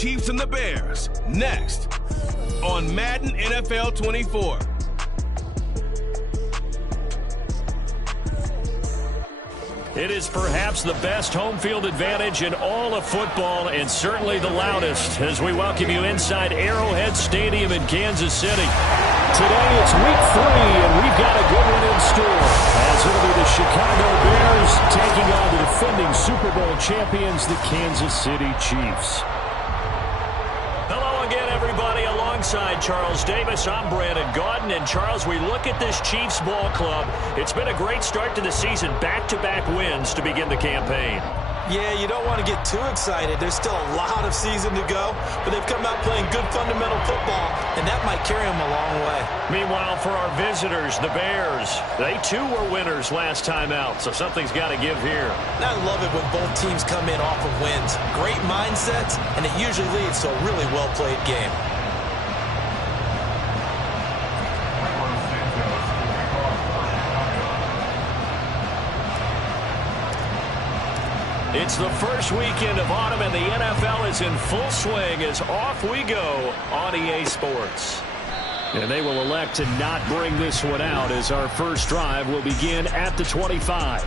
Chiefs and the Bears, next on Madden NFL 24. It is perhaps the best home field advantage in all of football, and certainly the loudest, as we welcome you inside Arrowhead Stadium in Kansas City. Today it's week 3, and we've got a good one in store, as it'll be the Chicago Bears taking on the defending Super Bowl champions, the Kansas City Chiefs. Hello again, everybody. Alongside Charles Davis, I'm Brandon Gaudin. And Charles, we look at this Chiefs ball club. It's been a great start to the season, back-to-back wins to begin the campaign. Yeah, you don't want to get too excited. There's still a lot of season to go, but they've come out playing good fundamental football, and that might carry them a long way. Meanwhile, for our visitors, the Bears, they too were winners last time out, so something's got to give here. I love it when both teams come in off of wins. Great mindsets, and it usually leads to a really well-played game. It's the first weekend of autumn, and the NFL is in full swing as off we go on EA Sports. And they will elect to not bring this one out, as our first drive will begin at the 25.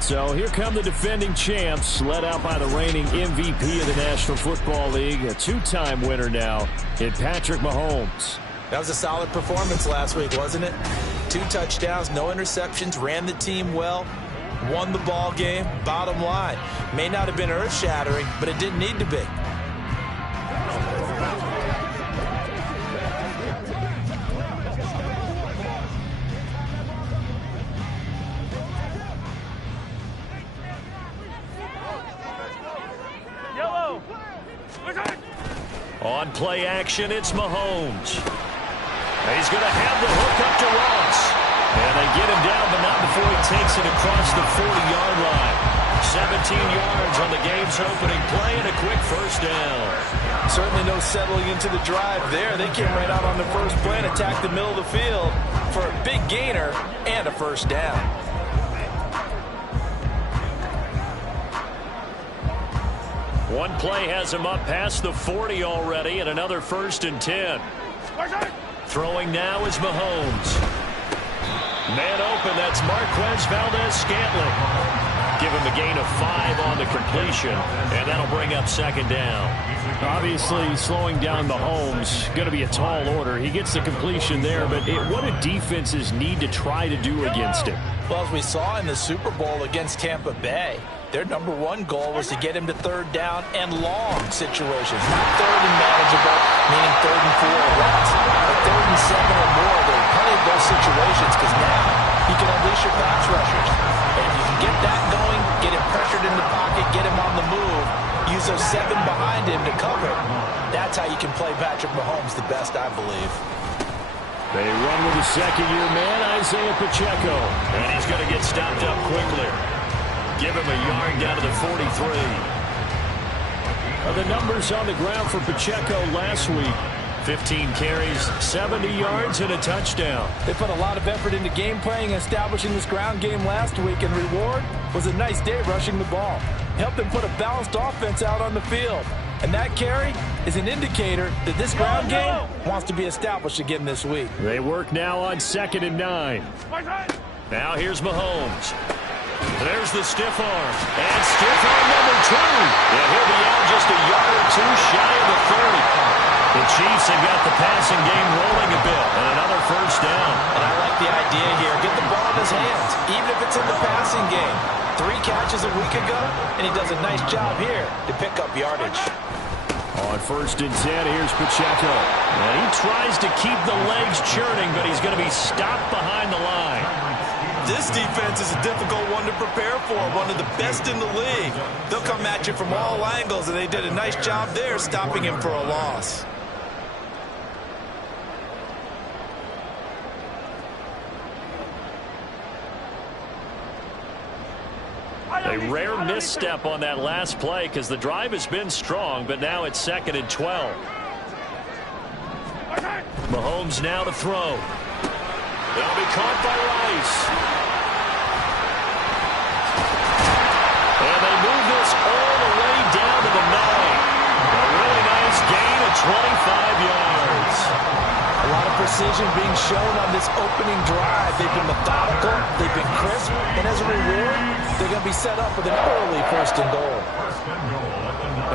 So here come the defending champs, led out by the reigning MVP of the National Football League, a two-time winner now in Patrick Mahomes. That was a solid performance last week, wasn't it? 2 touchdowns, no interceptions, ran the team well. Won the ball game. Bottom line, may not have been earth-shattering, but it didn't need to be. Yellow. On play action, it's Mahomes. He's going to have the hook up to Ross. And they get him down, but not before he takes it across the 40-yard line. 17 yards on the game's opening play and a quick first down. Certainly no settling into the drive there. They came right out on the first play and attacked the middle of the field for a big gainer and a first down. One play has him up past the 40 already, and another 1st and 10. Throwing now is Mahomes. Man open, that's Marquez Valdez-Scantling. Give him a gain of 5 on the completion, and that'll bring up 2nd down. Obviously, slowing down Mahomes, going to be a tall order. He gets the completion there, but what do defenses need to try to do against him? Well, as we saw in the Super Bowl against Tampa Bay, their number 1 goal was to get him to 3rd down and long situations. Not 3rd and manageable, meaning 3rd and 4 or less. But 3rd and 7 or more, there are plenty of those situations because now you can unleash your pass rushers. And if you can get that going, get him pressured in the pocket, get him on the move, use those 7 behind him to cover, that's how you can play Patrick Mahomes the best, I believe. They run with the second-year man, Isaiah Pacheco. And he's going to get stopped up quickly. Give him a yard down to the 43. The numbers on the ground for Pacheco last week. 15 carries, 70 yards, and a touchdown. They put a lot of effort into game planning and establishing this ground game last week, and reward was a nice day rushing the ball. Helped them put a balanced offense out on the field. And that carry is an indicator that this ground game wants to be established again this week. They work now on 2nd and 9. Now here's Mahomes. There's the stiff arm. And stiff arm number 2. And he'll be out just a yard or 2 shy of the 30. The Chiefs have got the passing game rolling a bit. And another first down. And I like the idea here. Get the ball in his hands, even if it's in the passing game. 3 catches a week ago, and he does a nice job here to pick up yardage. On 1st and 10, here's Pacheco. And he tries to keep the legs churning, but he's going to be stopped behind the line. This defense is a difficult one to prepare for, one of the best in the league. They'll come at you from all angles, and they did a nice job there stopping him for a loss. A rare misstep on that last play because the drive has been strong, but now it's 2nd and 12. Mahomes now to throw. It'll be caught by Rice. And they move this all the way down to the 9. A really 25 yards. A lot of precision being shown on this opening drive. They've been methodical, they've been crisp, and as a reward, they're going to be set up with an early 1st and goal.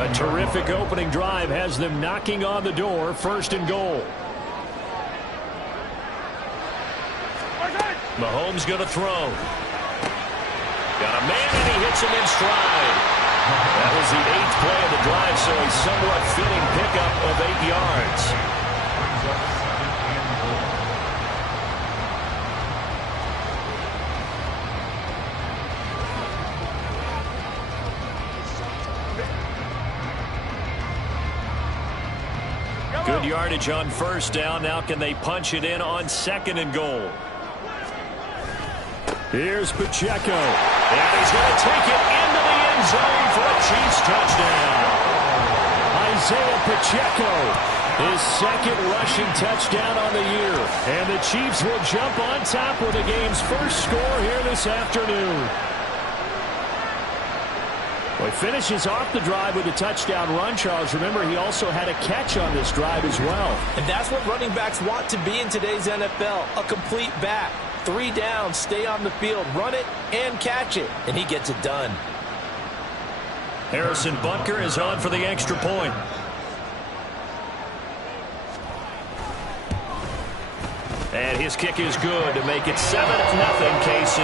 A terrific opening drive has them knocking on the door, 1st and goal. Mahomes going to throw. Got a man, and he hits him in stride. That was the 8th play of the drive, so a somewhat fitting pickup of 8 yards. Good yardage on 1st down. Now can they punch it in on 2nd and goal? Here's Pacheco. And he's going to take it into the end zone for a Chiefs touchdown. Isaiah Pacheco, his 2nd rushing touchdown on the year. And the Chiefs will jump on top with the game's 1st score here this afternoon. Well, he finishes off the drive with a touchdown run, Charles. Remember, he also had a catch on this drive as well. And that's what running backs want to be in today's NFL, a complete back. 3 down, stay on the field, run it, and catch it. And he gets it done. Harrison Butker is on for the extra point. And his kick is good to make it 7-0 KC.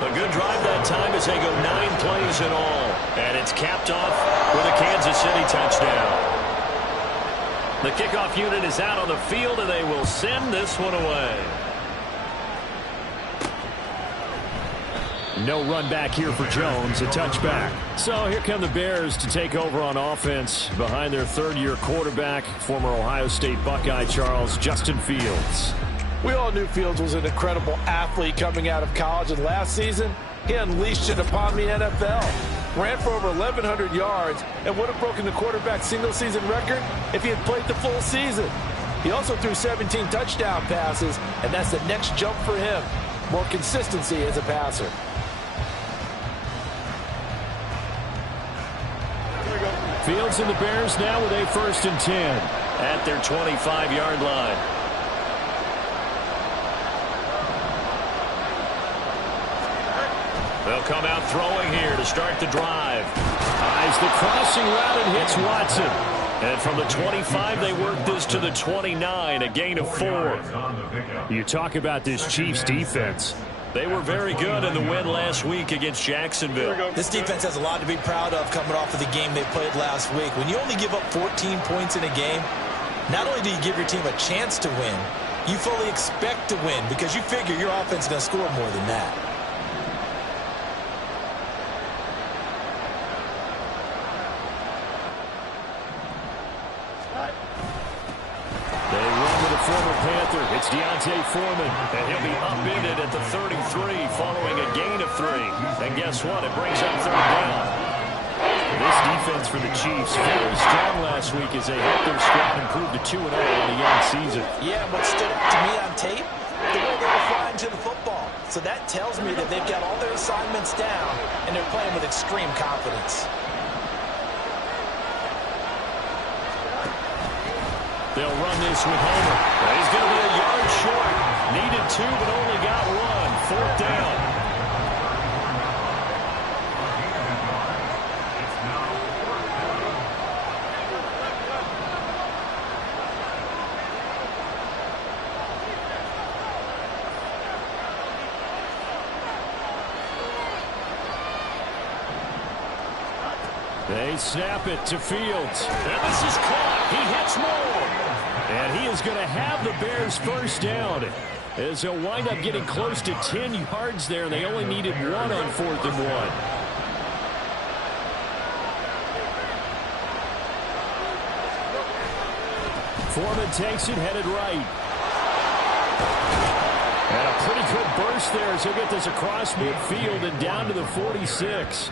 A good drive that time as they go 9 plays in all. And it's capped off with a Kansas City touchdown. The kickoff unit is out on the field, and they will send this one away. No run back here for Jones, a touchback. So here come the Bears to take over on offense behind their 3rd-year quarterback, former Ohio State Buckeye Charles, Justin Fields. We all knew Fields was an incredible athlete coming out of college, and last season, he unleashed it upon the NFL. Ran for over 1,100 yards and would have broken the quarterback single-season record if he had played the full season. He also threw 17 touchdown passes, and that's the next jump for him. More consistency as a passer. Fields and the Bears now with a 1st and 10 at their 25-yard line. They'll come out throwing here to start the drive. Eyes the crossing route and hits Watson. And from the 25, they work this to the 29, a gain of 4. You talk about this Chiefs defense. They were very good in the win last week against Jacksonville. This defense has a lot to be proud of coming off of the game they played last week. When you only give up 14 points in a game, not only do you give your team a chance to win, you fully expect to win because you figure your offense is going to score more than that. Former Panther, it's D'Onta Foreman, and he'll be upended at the 33 following a gain of 3. And guess what? It brings up 3rd down. This defense for the Chiefs very strong last week as they helped their squad improve to 2-0 in the young season. Yeah, what stood out to me on tape, the way they were flying to the football. So that tells me that they've got all their assignments down, and they're playing with extreme confidence. They'll run this with Homer. He's going to be a yard short. Needed 2, but only got 1. 4th down. They snap it to Fields. And this is caught. He hits more. And he is going to have the Bears 1st down. As they'll wind up getting close to 10 yards there. They only needed 1 on 4th and 1. Foreman takes it, headed right. And a pretty good burst there as he'll get this across midfield and down to the 46.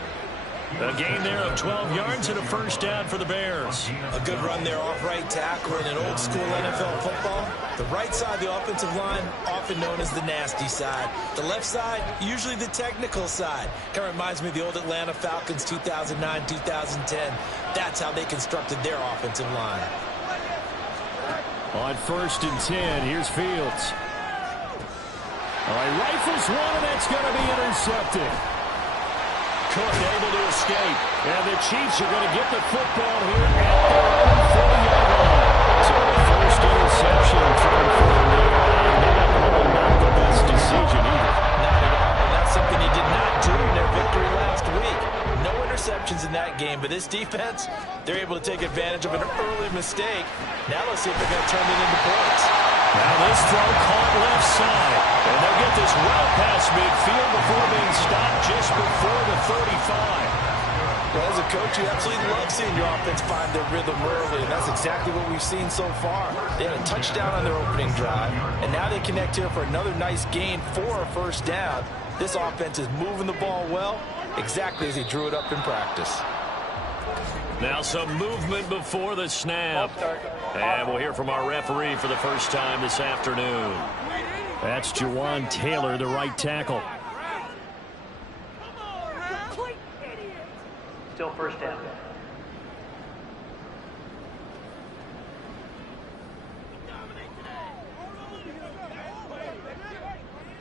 A gain there of 12 yards and a first down for the Bears. A good run there off right tackle in an old school NFL football. The right side of the offensive line, often known as the nasty side. The left side, usually the technical side. Kind of reminds me of the old Atlanta Falcons 2009, 2010. That's how they constructed their offensive line. On 1st and 10, here's Fields. All right, rifles one, and that's going to be intercepted. Cook able to escape. And the Chiefs are going to get the football here at their own 40-yard line. So the first interception from probably not the best decision either. Not at all. And that's something he did not do in their victory last week. No interceptions in that game, but this defense, they're able to take advantage of an early mistake. Now let's see if they're going to turn it into points. Now this throw caught left side. And they'll get this well past midfield before being stopped just before the 35. Well, as a coach, you absolutely love seeing your offense find their rhythm early, and that's exactly what we've seen so far. They had a touchdown on their opening drive, and now they connect here for another nice gain for a first down. This offense is moving the ball well, exactly as he drew it up in practice. Now some movement before the snap. And we'll hear from our referee for the first time this afternoon. That's Jawan Taylor, the right tackle. Still first down.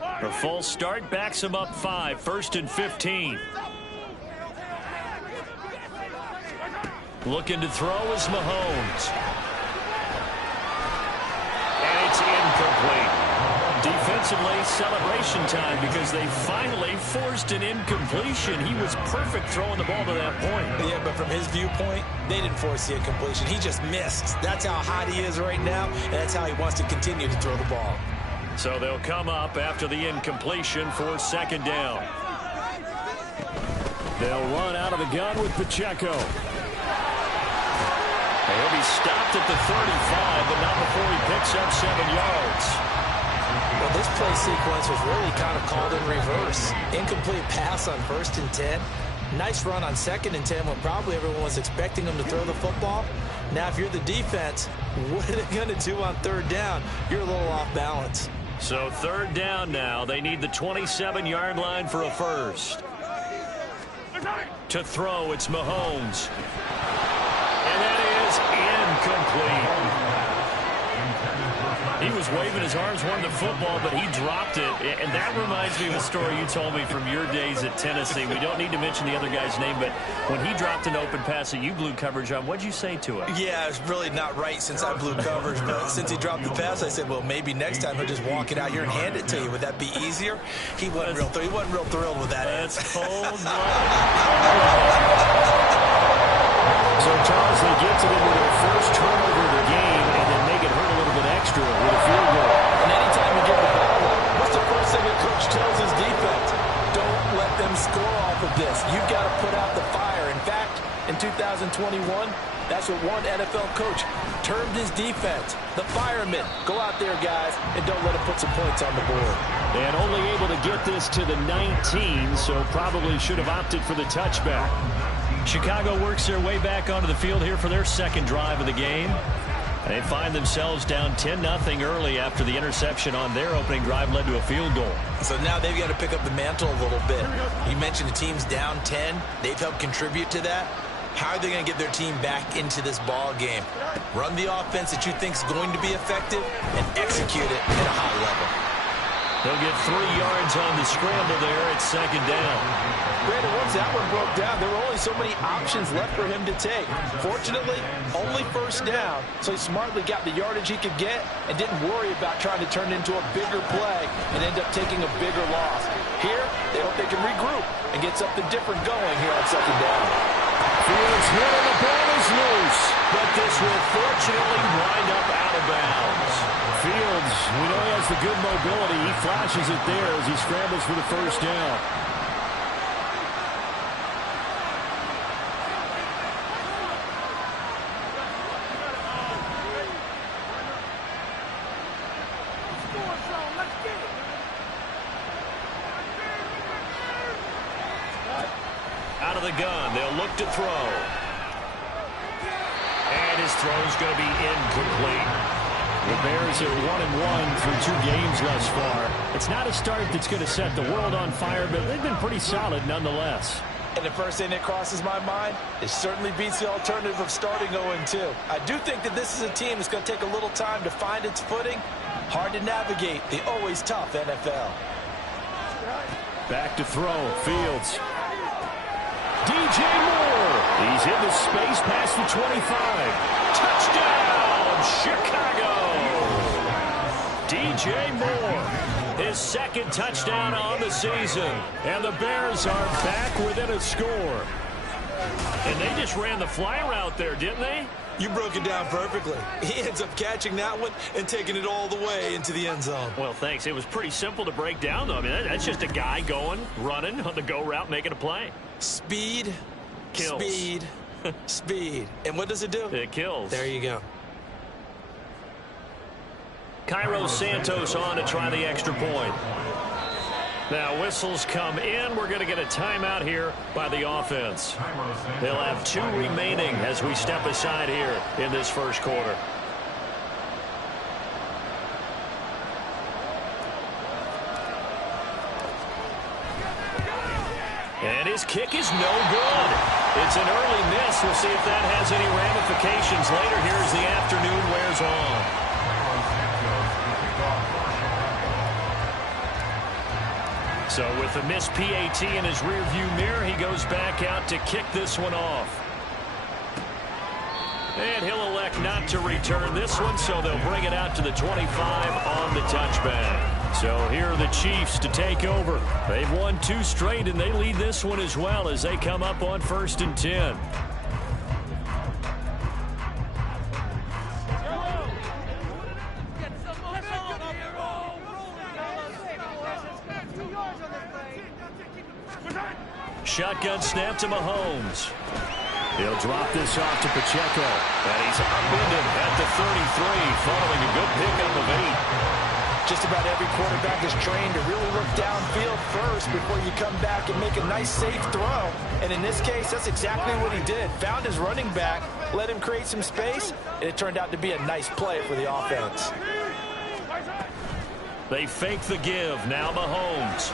A full start backs him up 5, 1st and 15. Looking to throw is Mahomes. And it's incomplete. Defensively, celebration time because they finally forced an incompletion. He was perfect throwing the ball to that point. Yeah, but from his viewpoint, they didn't force the incompletion. He just missed. That's how hot he is right now, and that's how he wants to continue to throw the ball. So they'll come up after the incompletion for 2nd down. They'll run out of the gun with Pacheco. He'll be stopped at the 35, but not before he picks up 7 yards. Well, this play sequence was really kind of called in reverse. Incomplete pass on 1st and 10. Nice run on 2nd and 10 when probably everyone was expecting him to throw the football. Now, if you're the defense, what are they going to do on 3rd down? You're a little off balance. So 3rd down now. They need the 27-yard line for a first. To throw, it's Mahomes. And that is incomplete. He was waving his arms, wanting the football, but he dropped it. And that reminds me of a story you told me from your days at Tennessee. We don't need to mention the other guy's name, but when he dropped an open pass that you blew coverage on, what'd you say to him? Yeah, it's really not right since I blew coverage, but since he dropped the pass, I said, well, maybe next time he'll just walk it out here and hand it to you. Would that be easier? He wasn't real thrilled with that. That's cold-blooded. So, Charles, they get to them with their first turnover of the game and then make it hurt a little bit extra with a field goal. And anytime you get the ball, what's the first thing a coach tells his defense? Don't let them score off of this. You've got to put out the fire. In fact, in 2021, that's what one NFL coach termed his defense. The firemen. Go out there, guys, and don't let them put some points on the board. And only able to get this to the 19, so probably should have opted for the touchback. Chicago works their way back onto the field here for their 2nd drive of the game. They find themselves down 10-0 early after the interception on their opening drive led to a field goal. So now they've got to pick up the mantle a little bit. You mentioned the team's down 10. They've helped contribute to that. How are they going to get their team back into this ball game? Run the offense that you think is going to be effective and execute it at a high level. They'll get 3 yards on the scramble there at 2nd down. Brandon, once that one broke down, there were only so many options left for him to take. Fortunately, only 1st down, so he smartly got the yardage he could get and didn't worry about trying to turn it into a bigger play and end up taking a bigger loss. Here, they hope they can regroup and get something different going here on 2nd down. Fields hit and the ball is loose, but this will fortunately wind up out of bounds. Fields, we know he has the good mobility. He flashes it there as he scrambles for the 1st down. Out of the gun. They'll look to throw. And his throw's going to be incomplete. The Bears are 1-1 through 2 games thus far. It's not a start that's going to set the world on fire, but they've been pretty solid nonetheless. And the first thing that crosses my mind, it certainly beats the alternative of starting 0-2. I do think that this is a team that's going to take a little time to find its footing. Hard to navigate the always tough NFL. Back to throw. Fields. DJ Moore. He's into space past the 25. Touchdown, Chicago. DJ Moore. His second touchdown on the season. And the Bears are back within a score. And they just ran the fly route there, didn't they? You broke it down perfectly. He ends up catching that one and taking it all the way into the end zone. Well, thanks. It was pretty simple to break down, though. I mean, that's just a guy going, running on the go route, making a play. Speed, kills. Speed, speed. And what does it do? It kills. There you go. Cairo Santos on to try the extra point. Now, whistles come in. We're going to get a timeout here by the offense. They'll have 2 remaining as we step aside here in this first quarter. And his kick is no good. It's an early miss. We'll see if that has any ramifications later here as the afternoon wears on. So with the missed PAT in his rearview mirror, he goes back out to kick this one off. And he'll elect not to return this one, so they'll bring it out to the 25 on the touchback. So here are the Chiefs to take over. They've won 2 straight, and they lead this one as well as they come up on 1st and 10. Shotgun snap to Mahomes. He'll drop this off to Pacheco. And he's upended at the 33 following a good pickup of 8. Just about every quarterback is trained to really look downfield first before you come back and make a nice, safe throw. And in this case, that's exactly what he did. Found his running back, let him create some space, and it turned out to be a nice play for the offense. They fake the give. Now Mahomes.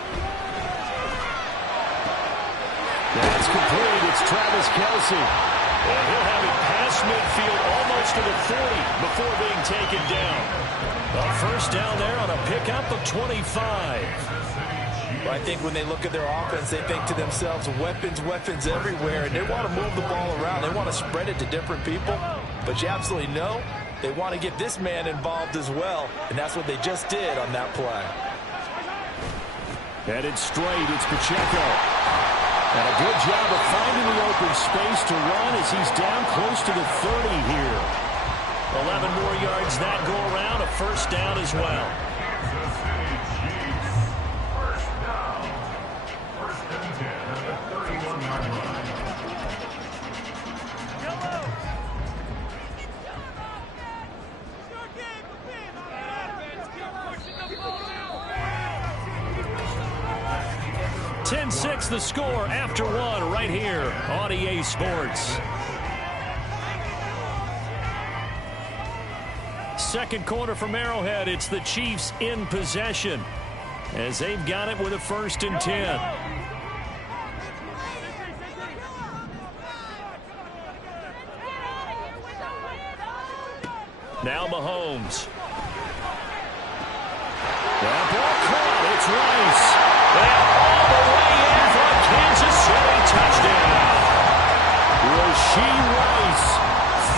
That's complete. It's Travis Kelce. And he'll have it past midfield almost to the 40 before being taken down. A first down there on a pickup of 25. Well, I think when they look at their offense, they think to themselves, weapons, weapons everywhere, and they want to move the ball around. They want to spread it to different people. But you absolutely know they want to get this man involved as well, and that's what they just did on that play. Headed straight, it's Pacheco. And a good job of finding the open space to run as he's down close to the 30 here. 11 more yards that go around, a first down as well. The score after 1 right here on EA Sports. Second quarter from Arrowhead. It's the Chiefs in possession as they've got it with a 1st and 10. Now Mahomes. That ball caught. It's Rice. All the way in for a Kansas City touchdown. Rashee Rice,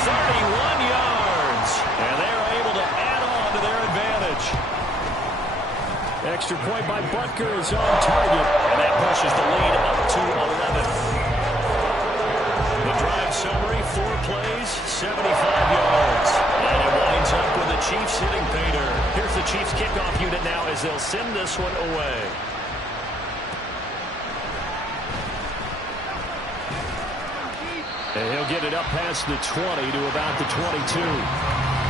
31 yards. And they're able to add on to their advantage. Extra point by Butker is on target. And that pushes the lead up to 11. The drive summary, 4 plays, 75 yards. And it winds up with the Chiefs hitting pay dirt. Here's the Chiefs kickoff unit now as they'll send this one away. And he'll get it up past the 20 to about the 22.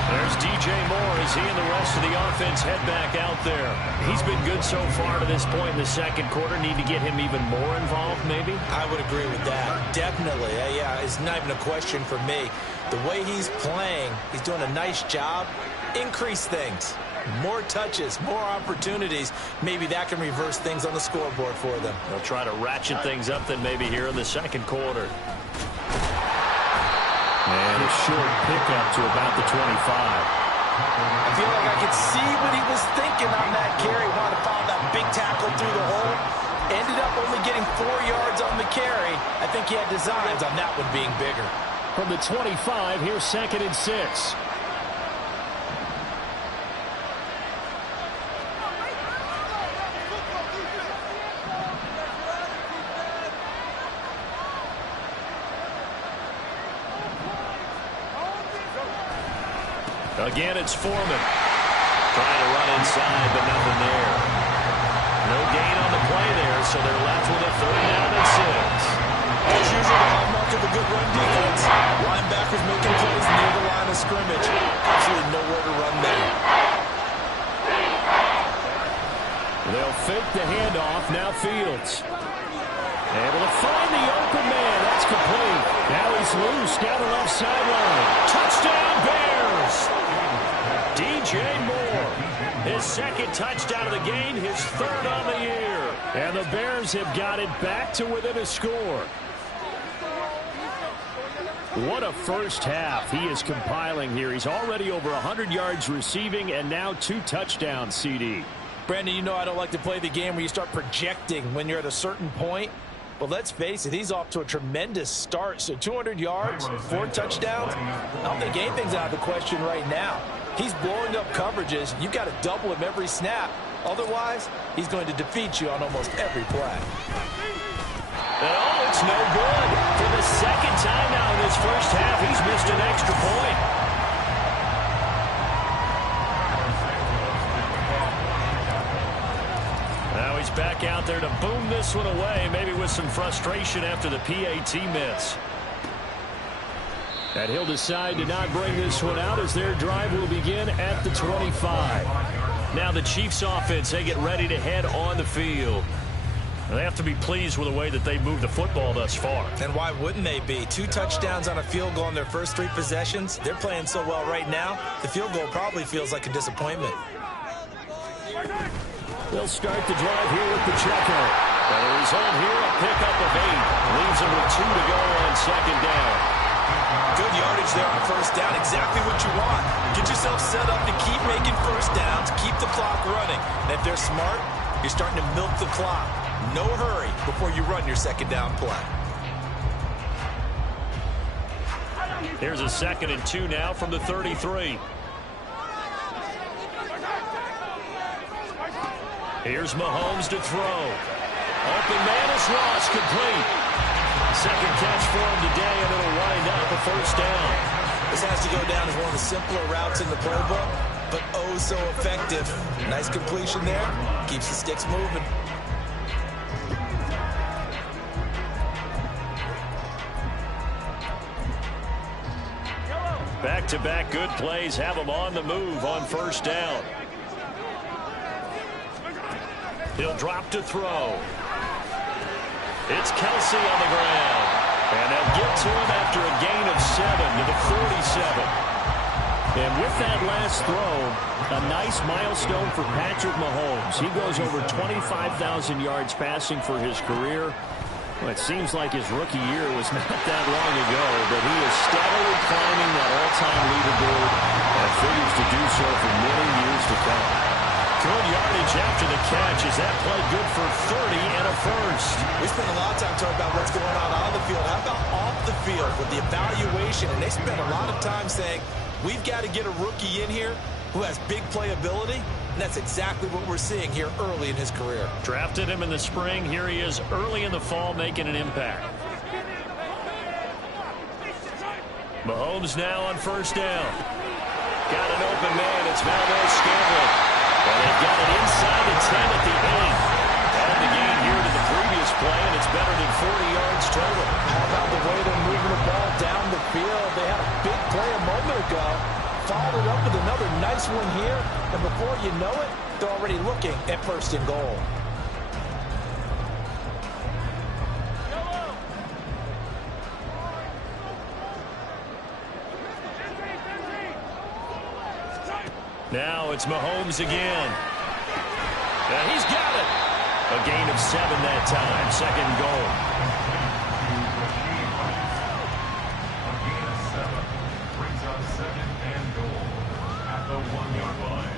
There's DJ Moore as he and the rest of the offense head back out there. He's been good so far to this point in the second quarter. Need to get him even more involved, maybe? I would agree with that. Definitely. Yeah, it's not even a question for me. The way he's playing, he's doing a nice job. Increase things. More touches, more opportunities. Maybe that can reverse things on the scoreboard for them. They'll try to ratchet things up then maybe here in the second quarter. And a short pickup to about the 25. I feel like I could see what he was thinking on that carry. Wanted to follow that big tackle through the hole. Ended up only getting 4 yards on the carry. I think he had designs on that one being bigger. From the 25, here's 2nd and 6. Again, it's Foreman. Trying to run inside, but nothing there. No gain on the play there, so they're left with a 3rd down and 6. As usual, the hallmark of a good run defense. Linebackers making plays near the line of scrimmage. Absolutely nowhere to run there. They'll fake the handoff. Now Fields. Able to find the open man. That's complete. Now he's loose down the left sideline. Touchdown, Bears! DJ Moore. His 2nd touchdown of the game, his 3rd on the year. And the Bears have got it back to within a score. What a first half he is compiling here. He's already over 100 yards receiving and now 2 touchdowns, CD. Brandon, you know I don't like to play the game where you start projecting when you're at a certain point. But let's face it, he's off to a tremendous start. So 200 yards, 4 touchdowns. I don't think anything's out of the question right now. He's blowing up coverages. You've got to double him every snap. Otherwise, he's going to defeat you on almost every play. Oh, it's no good. For the 2nd time now in this first half, he's missed an extra point. Now he's back out there to boom this one away, maybe with some frustration after the PAT miss. And he'll decide to not bring this one out as their drive will begin at the 25. Now the Chiefs offense, they get ready to head on the field. They have to be pleased with the way that they moved the football thus far. And why wouldn't they be? 2 touchdowns on a field goal in their first 3 possessions. They're playing so well right now, the field goal probably feels like a disappointment. They'll start the drive here with Pacheco. And the result here, a pickup of 8. Leaves them with 2 to go on 2nd down. Good yardage there on 1st down. Exactly what you want. Get yourself set up to keep making 1st downs, keep the clock running. And if they're smart, you're starting to milk the clock. No hurry before you run your 2nd down play. Here's a 2nd and 2 now from the 33. Here's Mahomes to throw. Open man is Ross, complete. 2nd catch for him today, and it'll wind up a 1st down. This has to go down as one of the simpler routes in the playbook, but oh so effective. Nice completion there. Keeps the sticks moving. Back-to-back good plays have them on the move on 1st down. He'll drop to throw. It's Kelsey on the ground. And they'll get to him after a gain of 7 to the 47. And with that last throw, a nice milestone for Patrick Mahomes. He goes over 25,000 yards passing for his career. Well, it seems like his rookie year was not that long ago, but he is steadily climbing that all-time leaderboard and figures to do so for many years to come. Good yardage after the catch. Is that play good for 30 and a 1st? We spent a lot of time talking about what's going on the field. How about off the field with the evaluation? And they spent a lot of time saying, we've got to get a rookie in here who has big playability. And that's exactly what we're seeing here early in his career. Drafted him in the spring. Here he is early in the fall making an impact. Mahomes now on 1st down. Got an open man. It's Valdes-Scantling. And they've got it inside the 10 at the 8. Add the gain here to the previous play, and it's better than 40 yards total. How about the way they're moving the ball down the field? They had a big play a moment ago. followed up with another nice one here, and before you know it, they're already looking at first and goal. Now it's Mahomes again. And he's got it. A gain of 7 that time. Second goal. A gain of 7 brings up second and goal at the 1-yard line.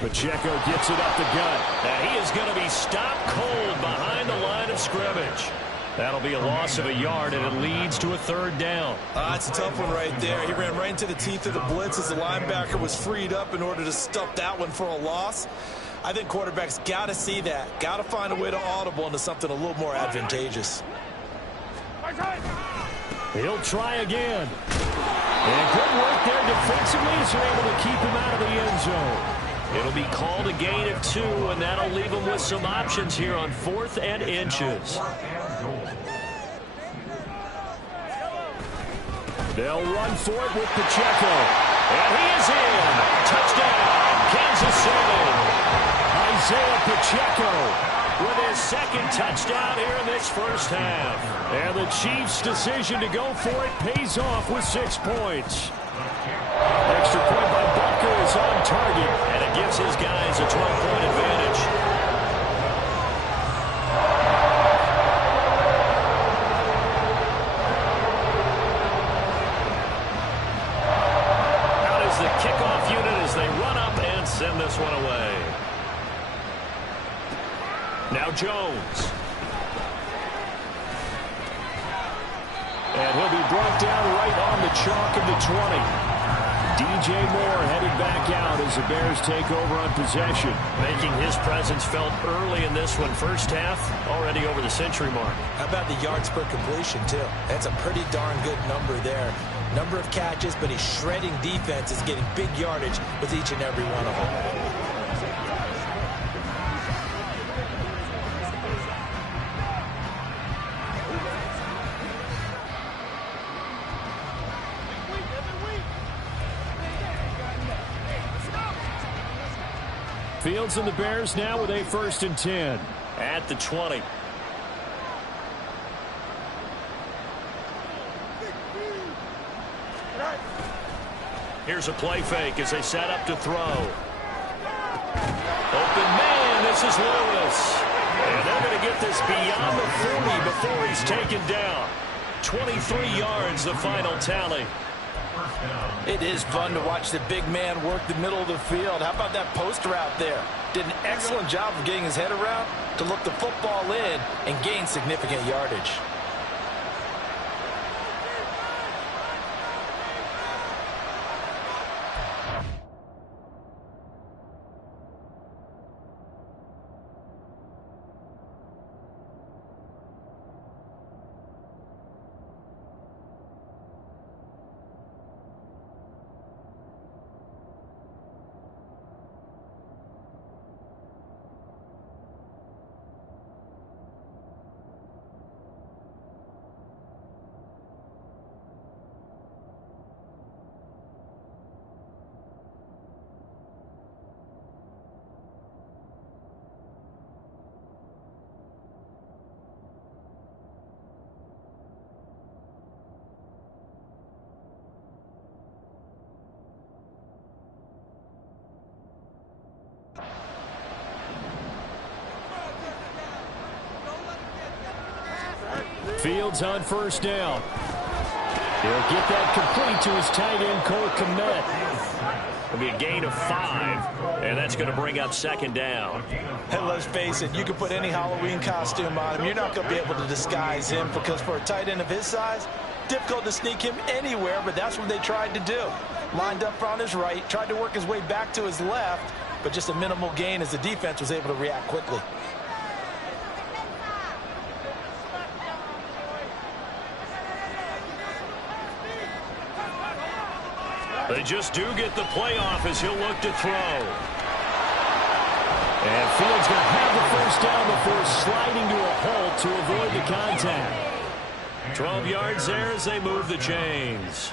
Pacheco gets it up the gut. And he is going to be stopped cold behind the line of scrimmage. That'll be a loss of a yard, and it leads to a third down. It's a tough one right there. He ran right into the teeth of the blitz as the linebacker was freed up in order to stuff that one for a loss. I think quarterbacks got to see that. Got to find a way to audible into something a little more advantageous. He'll try again. And good work there defensively as they're able to keep him out of the end zone. It'll be called a gain of 2, and that'll leave them with some options here on 4th and inches. They'll run for it with Pacheco. And he is in. Touchdown, Kansas City. Isaiah Pacheco with his second touchdown here in this first half. And the Chiefs' decision to go for it pays off with 6 points. Extra point by Butker is on target, and it gives his guys a 12-point advantage. Out is the kickoff unit as they run up and send this one away. Now Jones. And he'll be brought down right on the chalk of the 20. DJ Moore headed back out as the Bears take over on possession. Making his presence felt early in this one. First half, already over the century mark. How about the yards per completion, too? That's a pretty darn good number there. Number of catches, but he's shredding defenses, getting big yardage with each and every one of them. Fields and the Bears now with a 1st and 10 at the 20. Here's a play fake as they set up to throw. Open man, this is Lewis. And they're going to get this beyond the 40 before he's taken down. 23 yards, the final tally. It is fun to watch the big man work the middle of the field. How about that post route there? Did an excellent job of getting his head around to look the football in and gain significant yardage. Fields on 1st down. He'll get that complete to his tight end, Cole Kmet. It'll be a gain of 5, and that's going to bring up 2nd down. And let's face it, you can put any Halloween costume on him. You're not going to be able to disguise him because for a tight end of his size, difficult to sneak him anywhere, but that's what they tried to do. Lined up on his right, tried to work his way back to his left, but just a minimal gain as the defense was able to react quickly. They just do get the playoff as he'll look to throw. And Fields going to have the first down before sliding to a halt to avoid the contact. 12 yards there as they move the chains.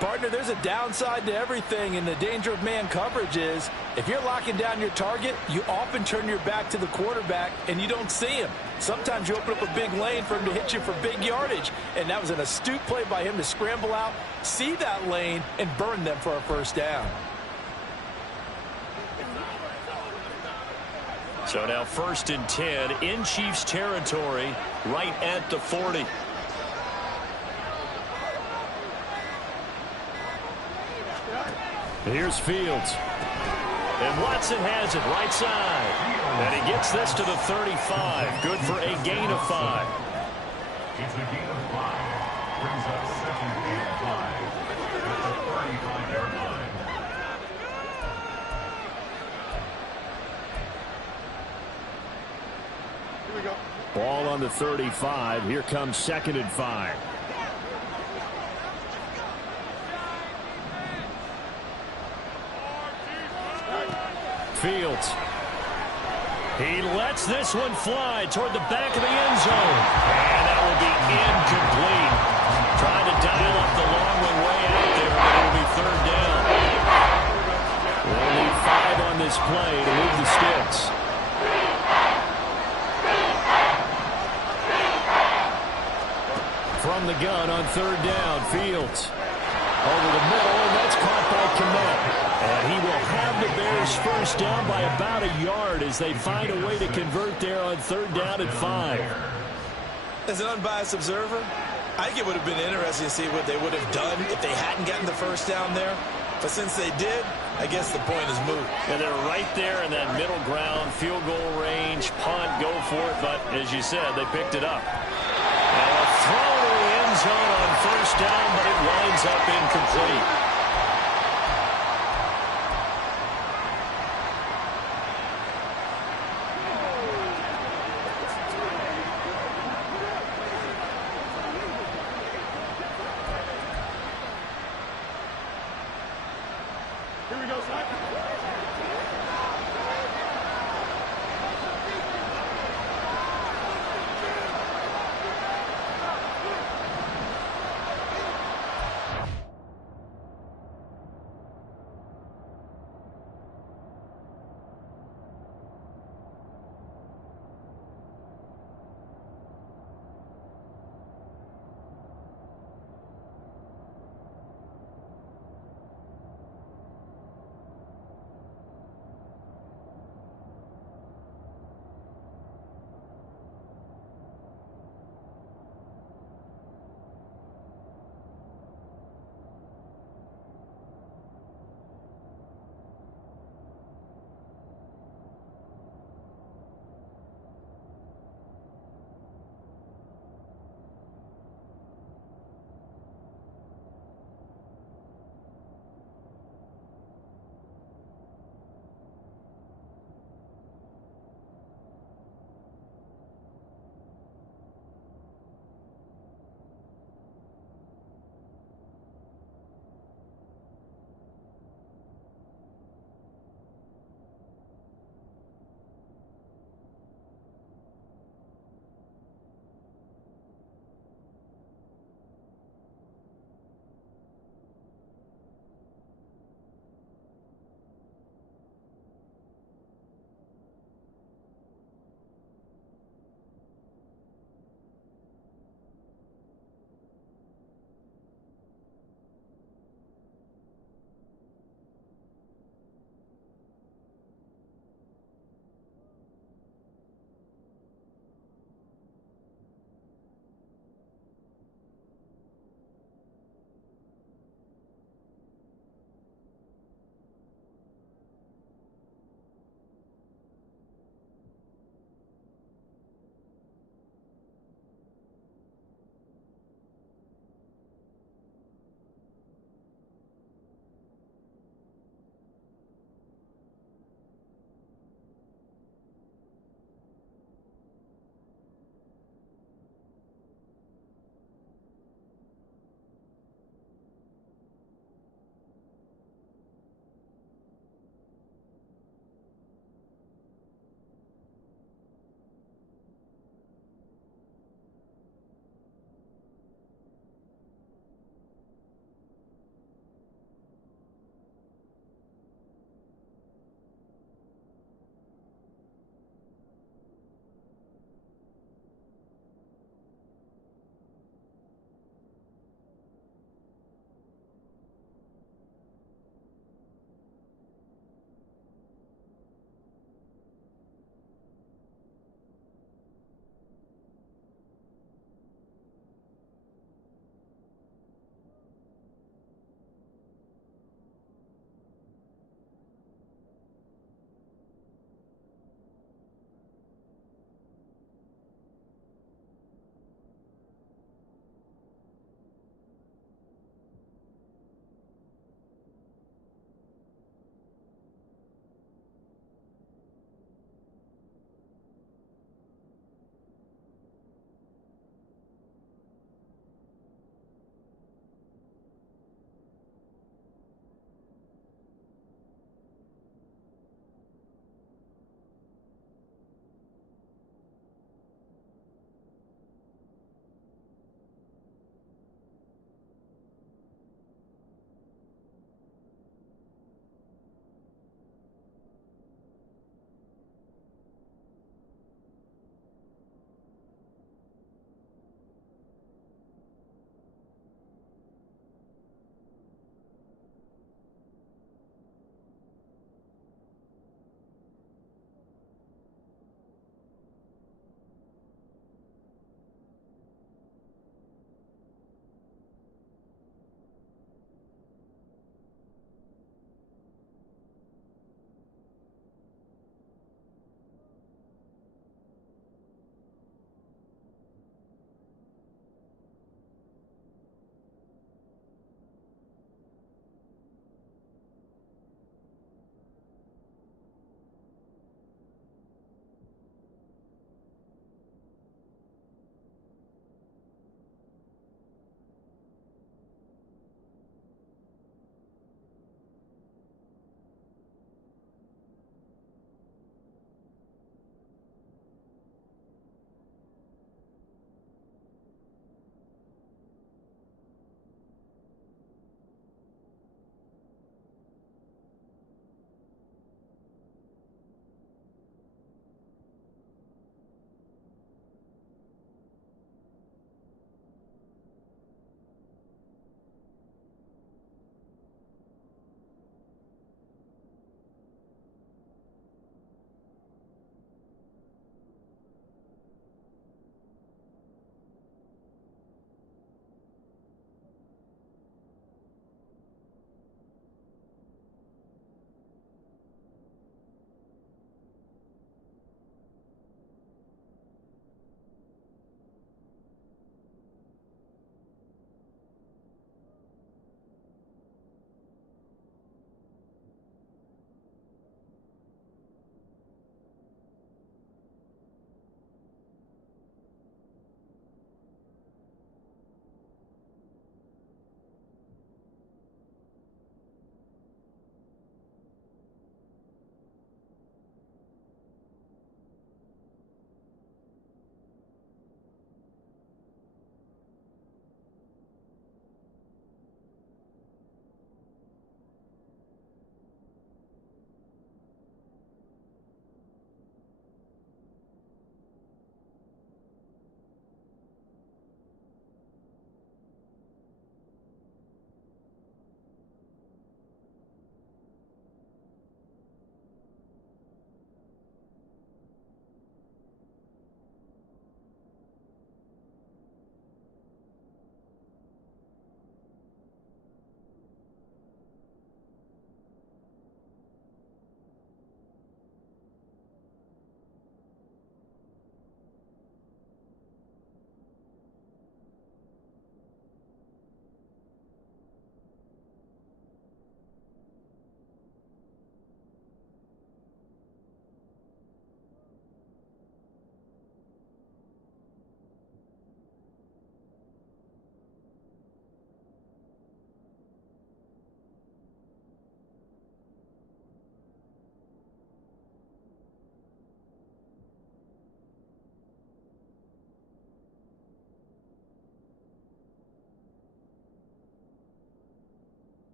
Partner, there's a downside to everything, and the danger of man coverage is if you're locking down your target, you often turn your back to the quarterback and you don't see him. Sometimes you open up a big lane for him to hit you for big yardage, and that was an astute play by him to scramble out, see that lane, and burn them for a first down. So now 1st and 10 in Chiefs territory, right at the 40. Here's Fields. And Watson has it right side. And he gets this to the 35. Good for a gain of 5. It's a gain of 5. Brings up 2nd and 5 at the 35-yard line. Here we go. Ball on the 35. Here comes 2nd and 5. Fields. He lets this one fly toward the back of the end zone. And that will be incomplete. Trying to dial up the long one way out there, but it'll be 3rd down. We'll need 5 on this play to move the sticks. From the gun on 3rd down, Fields. Over the middle, and that's caught by Kmet. And he will have the Bears first down by about a yard as they find a way to convert there on 3rd down and 5. As an unbiased observer, I think it would have been interesting to see what they would have done if they hadn't gotten the first down there. But since they did, I guess the point is moot. And they're right there in that middle ground, field goal range, punt, go for it. But as you said, they picked it up. And a throw to the end zone on 1st down, but it winds up incomplete. Here we go, Slack.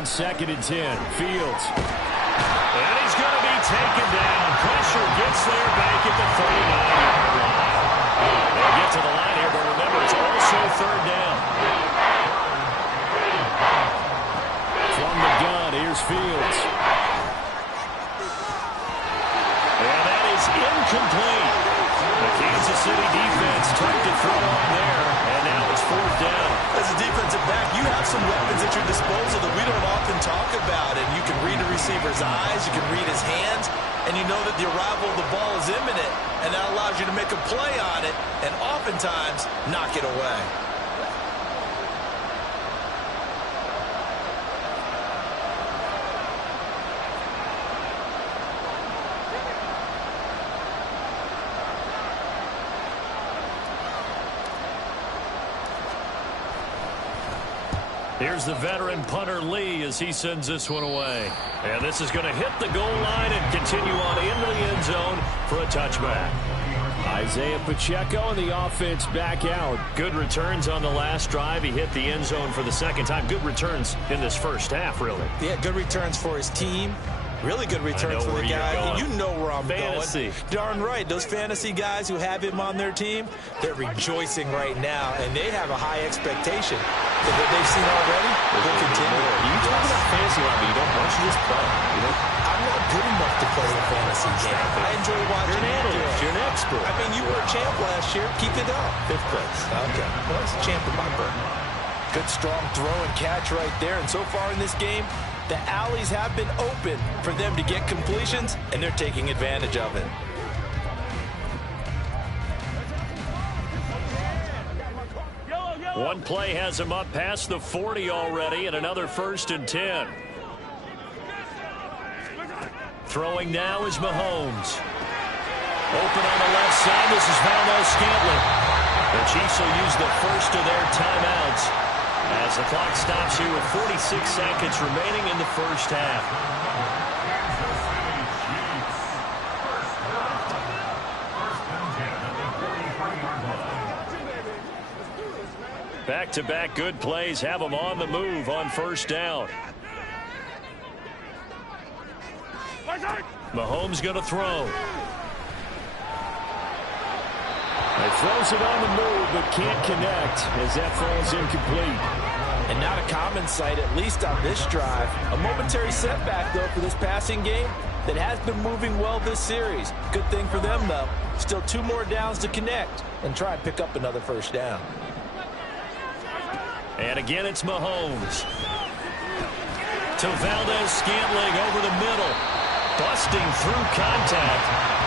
On 2nd and 10, Fields. And he's going to be taken down. Pressure gets there back at the 39-yard line. They'll get to the line here, but remember, it's also 3rd down. From the gun, here's Fields. And that is incomplete. The Kansas City defense tried to throw on there, and now it's 4th down. As a defensive back, you have some weapons at your disposal that we don't often talk about. And you can read a receiver's eyes, you can read his hands, and you know that the arrival of the ball is imminent. And that allows you to make a play on it and oftentimes knock it away. Here's the veteran punter Lee as he sends this one away. And this is going to hit the goal line and continue on into the end zone for a touchback. Isaiah Pacheco and the offense back out. Good returns on the last drive. He hit the end zone for the 2nd time. Good returns in this first half, really. Yeah, good returns for his team. Really good returns for the guy. You know where I'm going. Darn right. Those fantasy guys who have him on their team, they're rejoicing right now, and they have a high expectation that what they've seen already will continue. You talk about fantasy line, but you don't want to just play. You know? I'm not good enough to play a fantasy game. I enjoy watching. You're an analyst. You're an expert. I mean, you were a champ last year. Keep it up. 5th place. Okay. Well, that's a champ in my book. Good, strong throw and catch right there. And so far in this game, the alleys have been open for them to get completions, and they're taking advantage of it. One play has him up past the 40 already, and another 1st and 10. Throwing now is Mahomes. Open on the left side. This is Valdez-Scantling. The Chiefs will use the first of their timeouts as the clock stops here with 46 seconds remaining in the first half. Back-to-back good plays have them on the move on 1st down. Mahomes going to throw. He throws it on the move, but can't connect as that falls incomplete. And not a common sight, at least on this drive. A momentary setback, though, for this passing game that has been moving well this series. Good thing for them, though. Still 2 more downs to connect and try and pick up another 1st down. And again, it's Mahomes. To Valdez-Scantling over the middle. Busting through contact.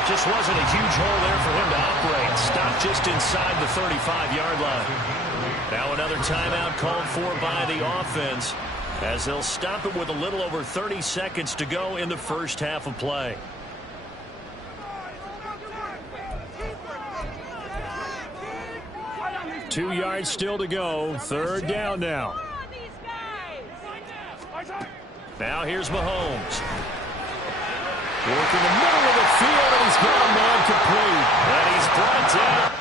Just wasn't a huge hole there for him to operate. Stopped just inside the 35-yard line. Now another timeout called for by the offense as they'll stop it with a little over 30 seconds to go in the first half of play. Two yards still to go. 3rd down now. Now here's Mahomes. Working the middle of the field, and he's got a man complete. And he's brought down.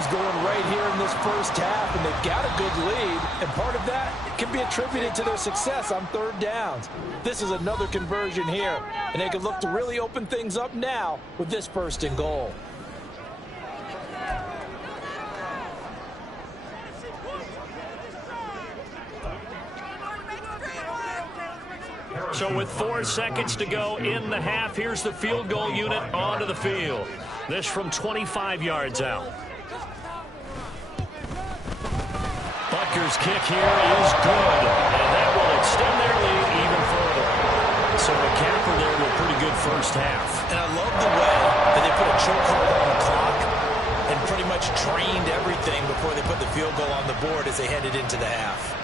things going right here in this first half, and they've got a good lead, and part of that can be attributed to their success on third downs. This is another conversion here, and they can look to really open things up now with this 1st and goal. So with 4 seconds to go in the half, here's the field goal unit onto the field. This from 25 yards out. Butker's kick here is good, and that will extend their lead even further. So a capper there with a pretty good first half. And I love the way that they put a chokehold on the clock and pretty much drained everything before they put the field goal on the board as they headed into the half.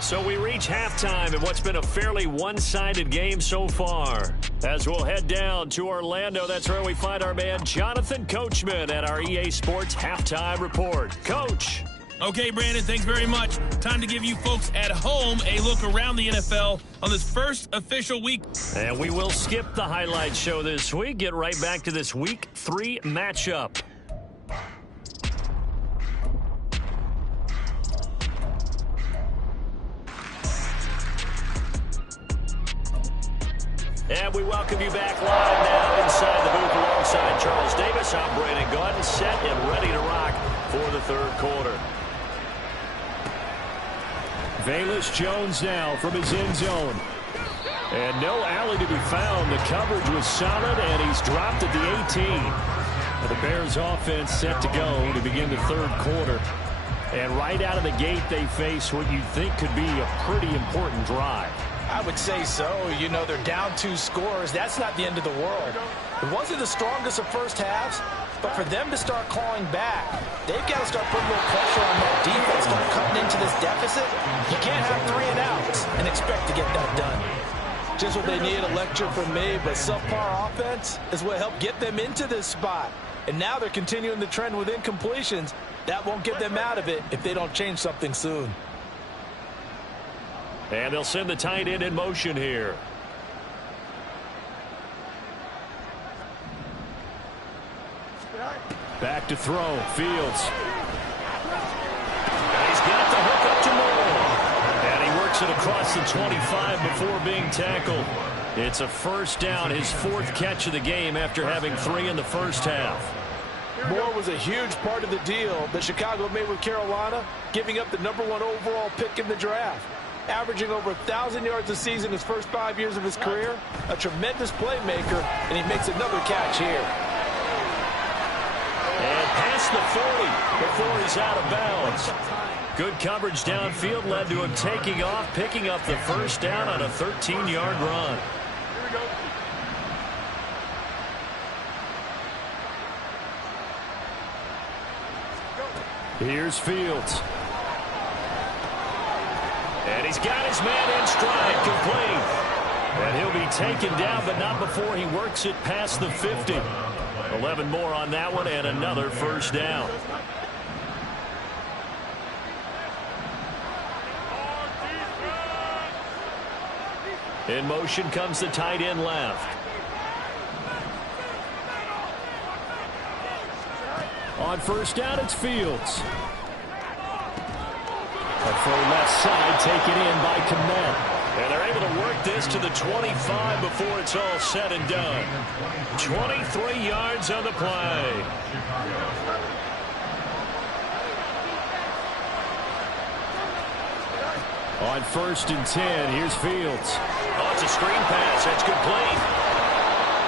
So we reach halftime in what's been a fairly one-sided game so far. As we'll head down to Orlando, that's where we find our man Jonathan Coachman at our EA Sports Halftime Report. Coach. Okay, Brandon, thanks very much. Time to give you folks at home a look around the NFL on this first official week. And we will skip the highlight show this week. Get right back to this Week 3 matchup. And we welcome you back live now inside the booth alongside Charles Davis. I'm Brandon Gaudin, set and ready to rock for the 3rd quarter. Velus Jones now from his end zone. And no alley to be found. The coverage was solid, and he's dropped at the 18. And the Bears offense set to go to begin the 3rd quarter. And right out of the gate, they face what you'd think could be a pretty important drive. I would say so. You know, they're down 2 scores. That's not the end of the world. It wasn't the strongest of first halves, but for them to start clawing back, they've got to start putting a little pressure on that defense, start cutting into this deficit. You can't have 3 and outs and expect to get that done. Just what they need, a lecture from me, but subpar offense is what helped get them into this spot. And now they're continuing the trend with incompletions. That won't get them out of it if they don't change something soon. And they'll send the tight end in motion here. Back to throw. Fields. And he's got the hook up to Moore. And he works it across the 25 before being tackled. It's a 1st down, his 4th catch of the game after having 3 in the first half. Moore was a huge part of the deal that Chicago made with Carolina, giving up the #1 overall pick in the draft. Averaging over 1,000 yards a season his first 5 years of his career. A tremendous playmaker, and he makes another catch here. And past the 40 before he's out of bounds. Good coverage downfield led to him taking off, picking up the 1st down on a 13-yard run. Here's Fields. And he's got his man in stride, complete. And he'll be taken down, but not before he works it past the 50. 11 more on that one, and another 1st down. In motion comes the tight end left. On 1st down, it's Fields. A throw left side taken in by Kmet. And they're able to work this to the 25 before it's all said and done. 23 yards on the play. On 1st and 10, here's Fields. Oh, it's a screen pass. That's complete.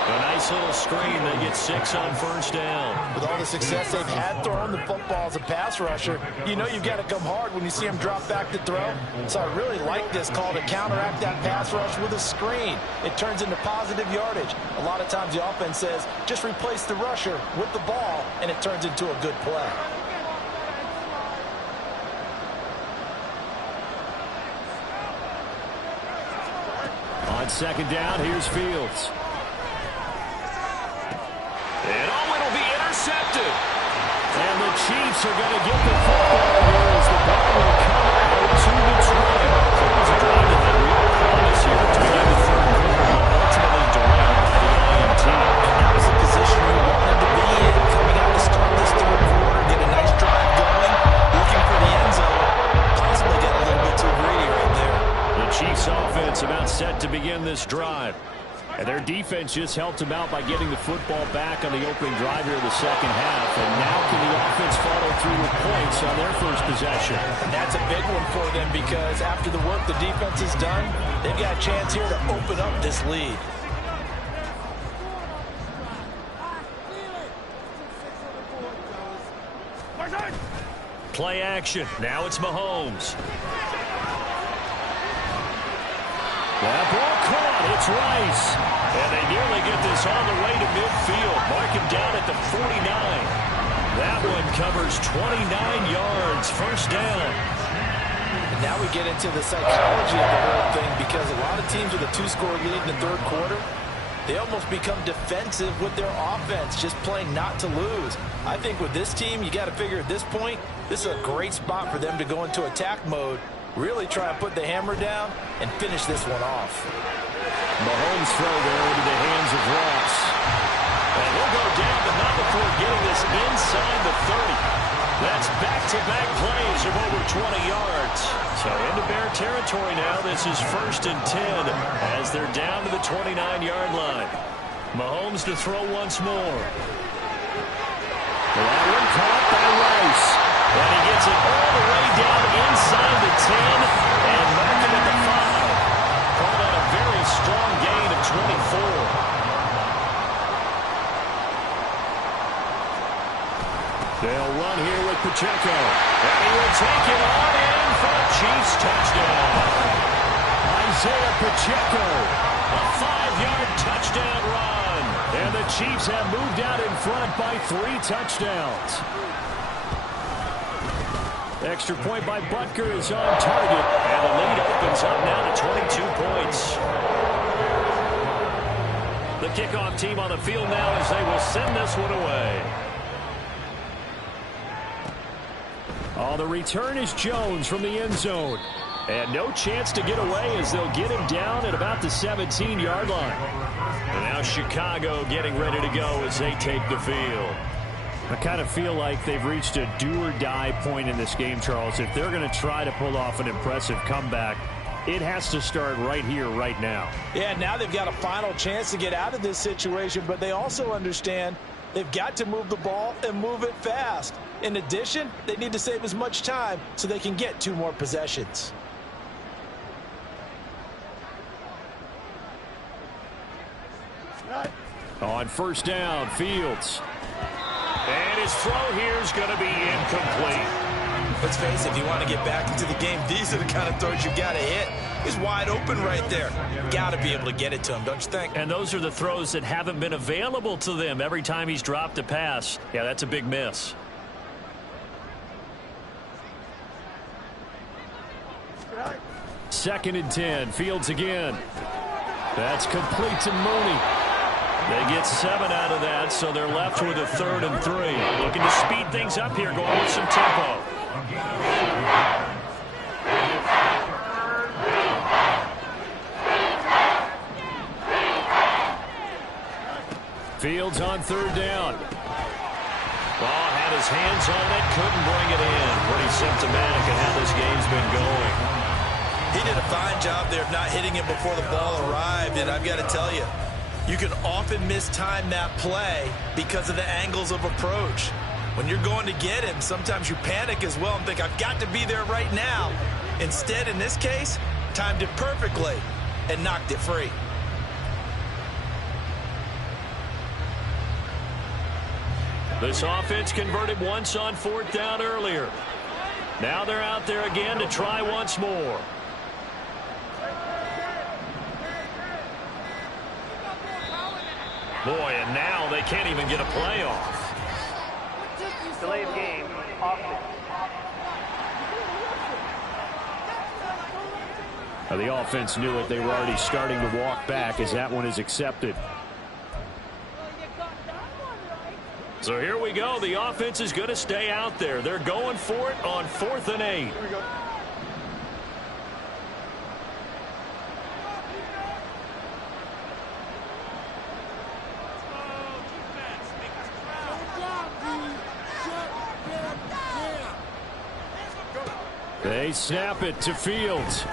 A nice little screen. They get 6 on 1st down. With all the success they've had throwing the football as a pass rusher, you know you've got to come hard when you see them drop back to throw. So I really like this call to counteract that pass rush with a screen. It turns into positive yardage. A lot of times the offense says, just replace the rusher with the ball, and it turns into a good play. On 2nd down, here's Fields. And it'll be intercepted. And the Chiefs are going to get the football here as the ball will come out to the 20. So it was a drive that had real promise here. this drive. And their defense just helped them out by getting the football back on the opening drive here of the second half. And now can the offense follow through with points on their first possession? And that's a big one for them because after the work the defense has done, they've got a chance here to open up this lead. Play action. Now it's Mahomes. That ball caught. It's Rice. And they nearly get this all the way to midfield. Mark him down at the 49. That one covers 29 yards. First down. And now we get into the psychology of the whole thing because a lot of teams with a 2-score lead in the third quarter, they almost become defensive with their offense, just playing not to lose. I think with this team, you got to figure at this point, this is a great spot for them to go into attack mode, really try and put the hammer down and finish this one off. Mahomes throw there into the hands of Ross. And he'll go down, but not before getting this inside the 30. That's back-to-back plays of over 20 yards. So into Bear territory now. This is 1st and 10 as they're down to the 29-yard line. Mahomes to throw once more. That one caught by Rice. And he gets it all the way down inside the 10 and mark him at the 5. Called on a very strong gain of 24. They'll run here with Pacheco. And he will take it on in for a Chiefs touchdown. Isaiah Pacheco, a 5-yard touchdown run. And the Chiefs have moved out in front by 3 touchdowns. Extra point by Butker is on target. And the lead opens up now to 22 points. The kickoff team on the field now as they will send this one away. Oh, the return is Jones from the end zone. And no chance to get away as they'll get him down at about the 17-yard line. And now Chicago getting ready to go as they take the field. I kind of feel like they've reached a do-or-die point in this game, Charles. If they're going to try to pull off an impressive comeback, it has to start right here, right now. Yeah, now they've got a final chance to get out of this situation, but they also understand they've got to move the ball and move it fast. In addition, they need to save as much time so they can get 2 more possessions. On first down, Fields. And his throw here is going to be incomplete. Let's face it, if you want to get back into the game, these are the kind of throws you got to hit. He's wide open right there. Got to be able to get it to him, don't you think? And those are the throws that haven't been available to them every time he's dropped a pass. Yeah, that's a big miss. Second and 10, Fields again. That's complete to Mooney. They get 7 out of that, so they're left with a 3rd and 3. Looking to speed things up here, going with some tempo. Fields on 3rd down. Ball had his hands on it, couldn't bring it in. Pretty symptomatic of how this game's been going. He did a fine job there of not hitting him before the ball arrived, and I've got to tell you, you can often mistime that play because of the angles of approach. When you're going to get him, sometimes you panic as well and think, I've got to be there right now. Instead, in this case, timed it perfectly and knocked it free. This offense converted once on 4th down earlier. Now they're out there again to try once more. Boy, and now they can't even get a play off. Delayed game. Now the offense knew it. They were already starting to walk back as that one is accepted. So here we go. The offense is going to stay out there. They're going for it on 4th and 8. They snap it to Fields.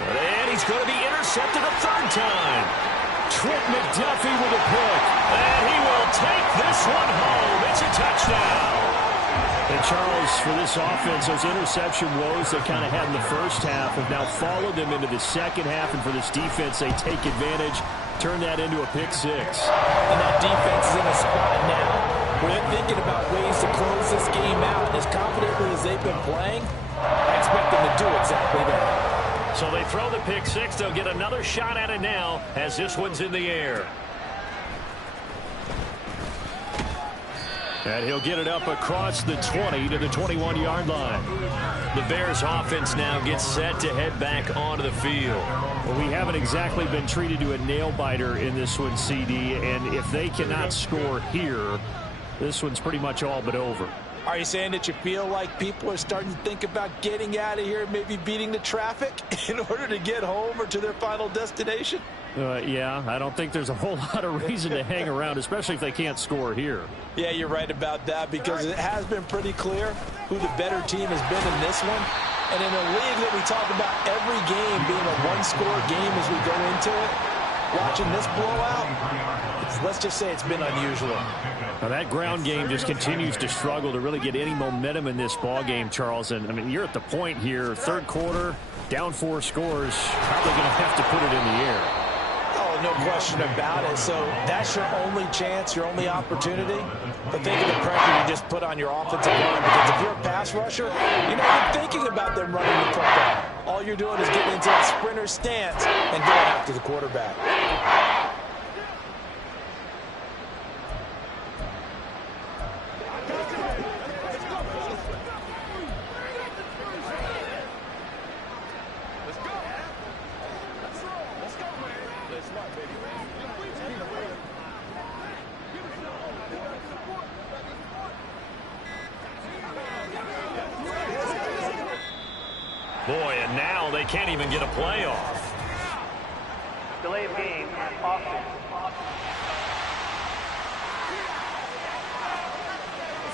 And he's going to be intercepted a third time. Trent McDuffie with a pick. And he will take this one home. It's a touchdown. And Charles, for this offense, those interception woes they kind of had in the first half have now followed them into the second half. And for this defense, they take advantage, turn that into a pick six. And that defense is in a spot now where they're thinking about ways to close this game out. As confidently as they've been playing, I expect them to do exactly that. So they throw the pick six. They'll get another shot at it now as this one's in the air. And he'll get it up across the 20 to the 21-yard line. The Bears offense now gets set to head back onto the field. Well, we haven't exactly been treated to a nail-biter in this one, CD, and if they cannot score here, this one's pretty much all but over. Are you saying that you feel like people are starting to think about getting out of here, maybe beating the traffic in order to get home or to their final destination? Yeah, I don't think there's a whole lot of reason to hang around, especially if they can't score here. Yeah, you're right about that because it has been pretty clear who the better team has been in this one. And in a league that we talk about every game being a one-score game as we go into it, watching this blowout, let's just say it's been unusual. Now that ground game just continues to struggle to really get any momentum in this ball game, Charles. And I mean, you're at the point here, third quarter, down 4 scores, probably going to have to put it in the air. Oh, no question about it. So that's your only chance, your only opportunity. But think of the pressure you just put on your offensive line. Because if you're a pass rusher, you're not even thinking about them running the football. All you're doing is getting into that sprinter stance and going after the quarterback. Boy, and now they can't even get a play off. Delay of game, offense.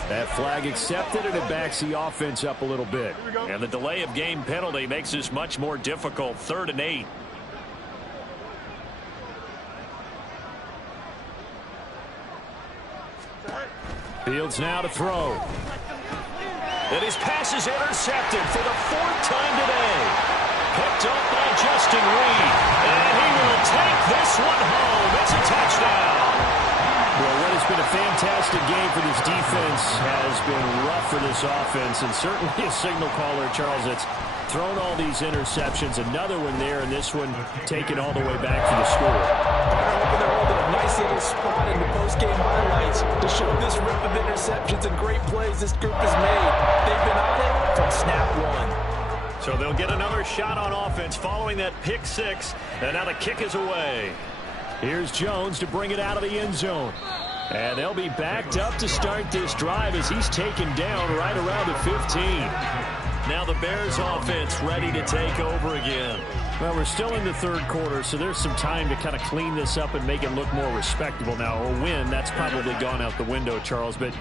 That flag accepted, and it backs the offense up a little bit. And the delay of game penalty makes this much more difficult. 3rd and 8. Fields now to throw. And his pass is intercepted for the 4th time today. Picked up by Justin Reed. And he will take this one home. It's a touchdown. Well, what has been a fantastic game for this defense has been rough for this offense. And certainly a signal caller, Charles, that's thrown all these interceptions. Another one there, and this one taken all the way back for the score. They're holding a nice little spot in the post-game highlights to show this rip of interceptions and great plays this group has made. They've been on it from snap one. So they'll get another shot on offense following that pick six. And now the kick is away. Here's Jones to bring it out of the end zone. And they'll be backed up to start this drive as he's taken down right around the 15. Now the Bears offense ready to take over again. Well, we're still in the third quarter, so there's some time to kind of clean this up and make it look more respectable now. A win, that's probably gone out the window, Charles. But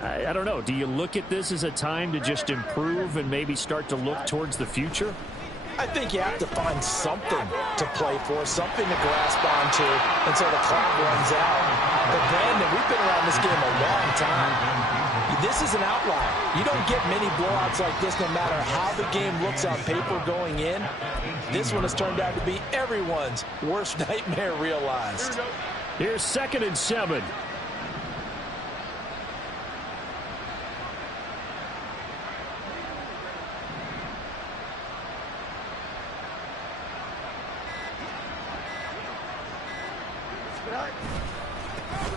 I don't know. Do you look at this as a time to just improve and maybe start to look towards the future? I think you have to find something to play for, something to grasp onto until the clock runs out. But Brandon, we've been around this game a long time. This is an outlier. You don't get many blowouts like this no matter how the game looks on paper going in. This one has turned out to be everyone's worst nightmare realized. Here's 2nd and 7.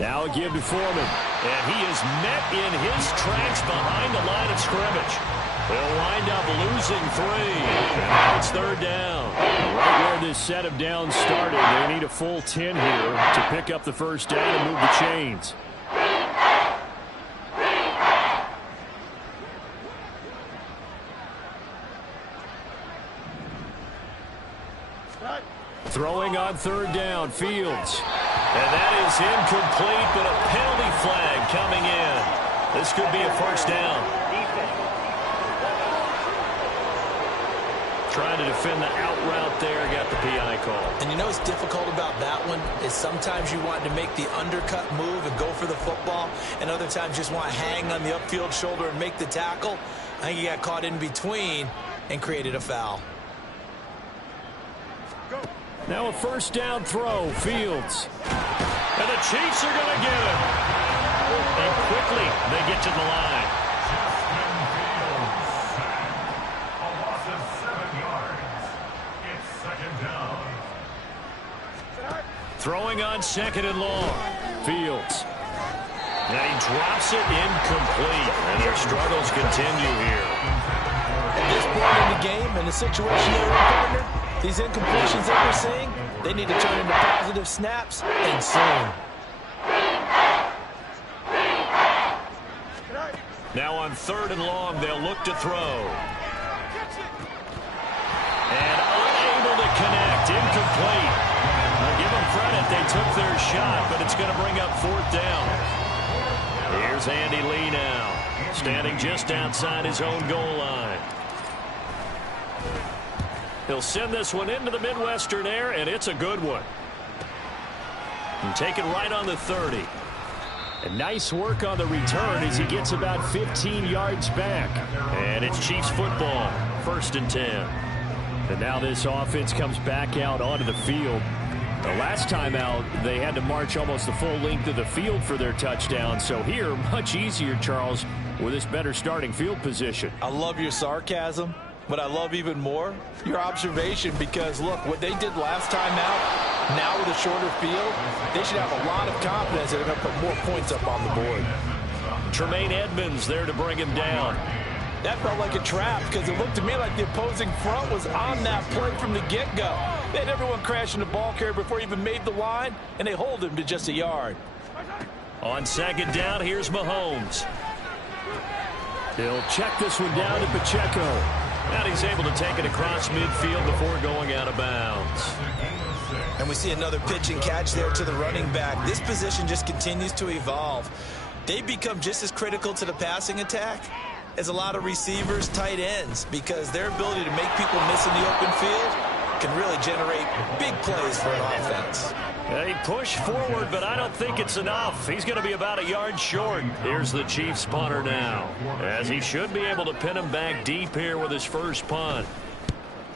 Now a give to Foreman. And he is met in his tracks behind the line of scrimmage. They'll wind up losing 3. And now it's 3rd down. Right where this set of downs started, they need a full 10 here to pick up the first down and move the chains. Throwing on 3rd down, Fields. And that is incomplete, but a penalty flag coming in. This could be a first down. Trying to defend the out route there, got the PI call. And you know what's difficult about that one is sometimes you want to make the undercut move and go for the football, and other times you just want to hang on the upfield shoulder and make the tackle. I think he got caught in between and created a foul. Now a first down throw, Fields. And the Chiefs are going to get it. And quickly they get to the line. A loss of 7 yards. It's second down. Throwing on second and long. Fields. And he drops it incomplete. And their struggles continue here. At this point in the game, in the situation they're in, partner, these incompletions that we're seeing, they need to turn into positive snaps and soon. Now on third and long, they'll look to throw. And unable to connect. Incomplete. I'll give them credit. They took their shot, but it's going to bring up fourth down. Here's Andy Lee now, standing just outside his own goal line. He'll send this one into the Midwestern air, and it's a good one. And take it right on the 30. And nice work on the return as he gets about 15 yards back. And it's Chiefs football, 1st and 10. And now this offense comes back out onto the field. The last time out, they had to march almost the full length of the field for their touchdown. So here, much easier, Charles, with this better starting field position. I love your sarcasm, but I love even more your observation, because, look, what they did last time out, now with a shorter field, they should have a lot of confidence that they're going to put more points up on the board. Tremaine Edmonds there to bring him down. That felt like a trap, because it looked to me like the opposing front was on that play from the get-go. They had everyone crashing the ball carrier before he even made the line, and they hold him to just a yard. On second down, here's Mahomes. He'll check this one down to Pacheco. And he's able to take it across midfield before going out of bounds. And we see another pitch and catch there to the running back. This position just continues to evolve. They become just as critical to the passing attack as a lot of receivers, tight ends, because their ability to make people miss in the open field can really generate big plays for an offense. They push forward, but I don't think it's enough. He's going to be about a yard short. Here's the Chiefs punter now, as he should be able to pin him back deep here with his first punt.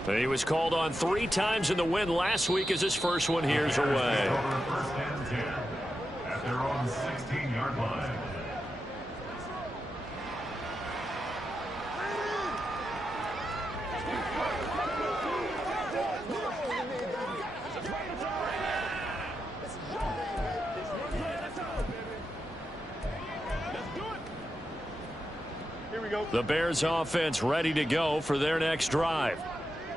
He was called on 3 times in the win last week as his first one here's away. First and 10 at their own 16-yard line. The Bears offense ready to go for their next drive.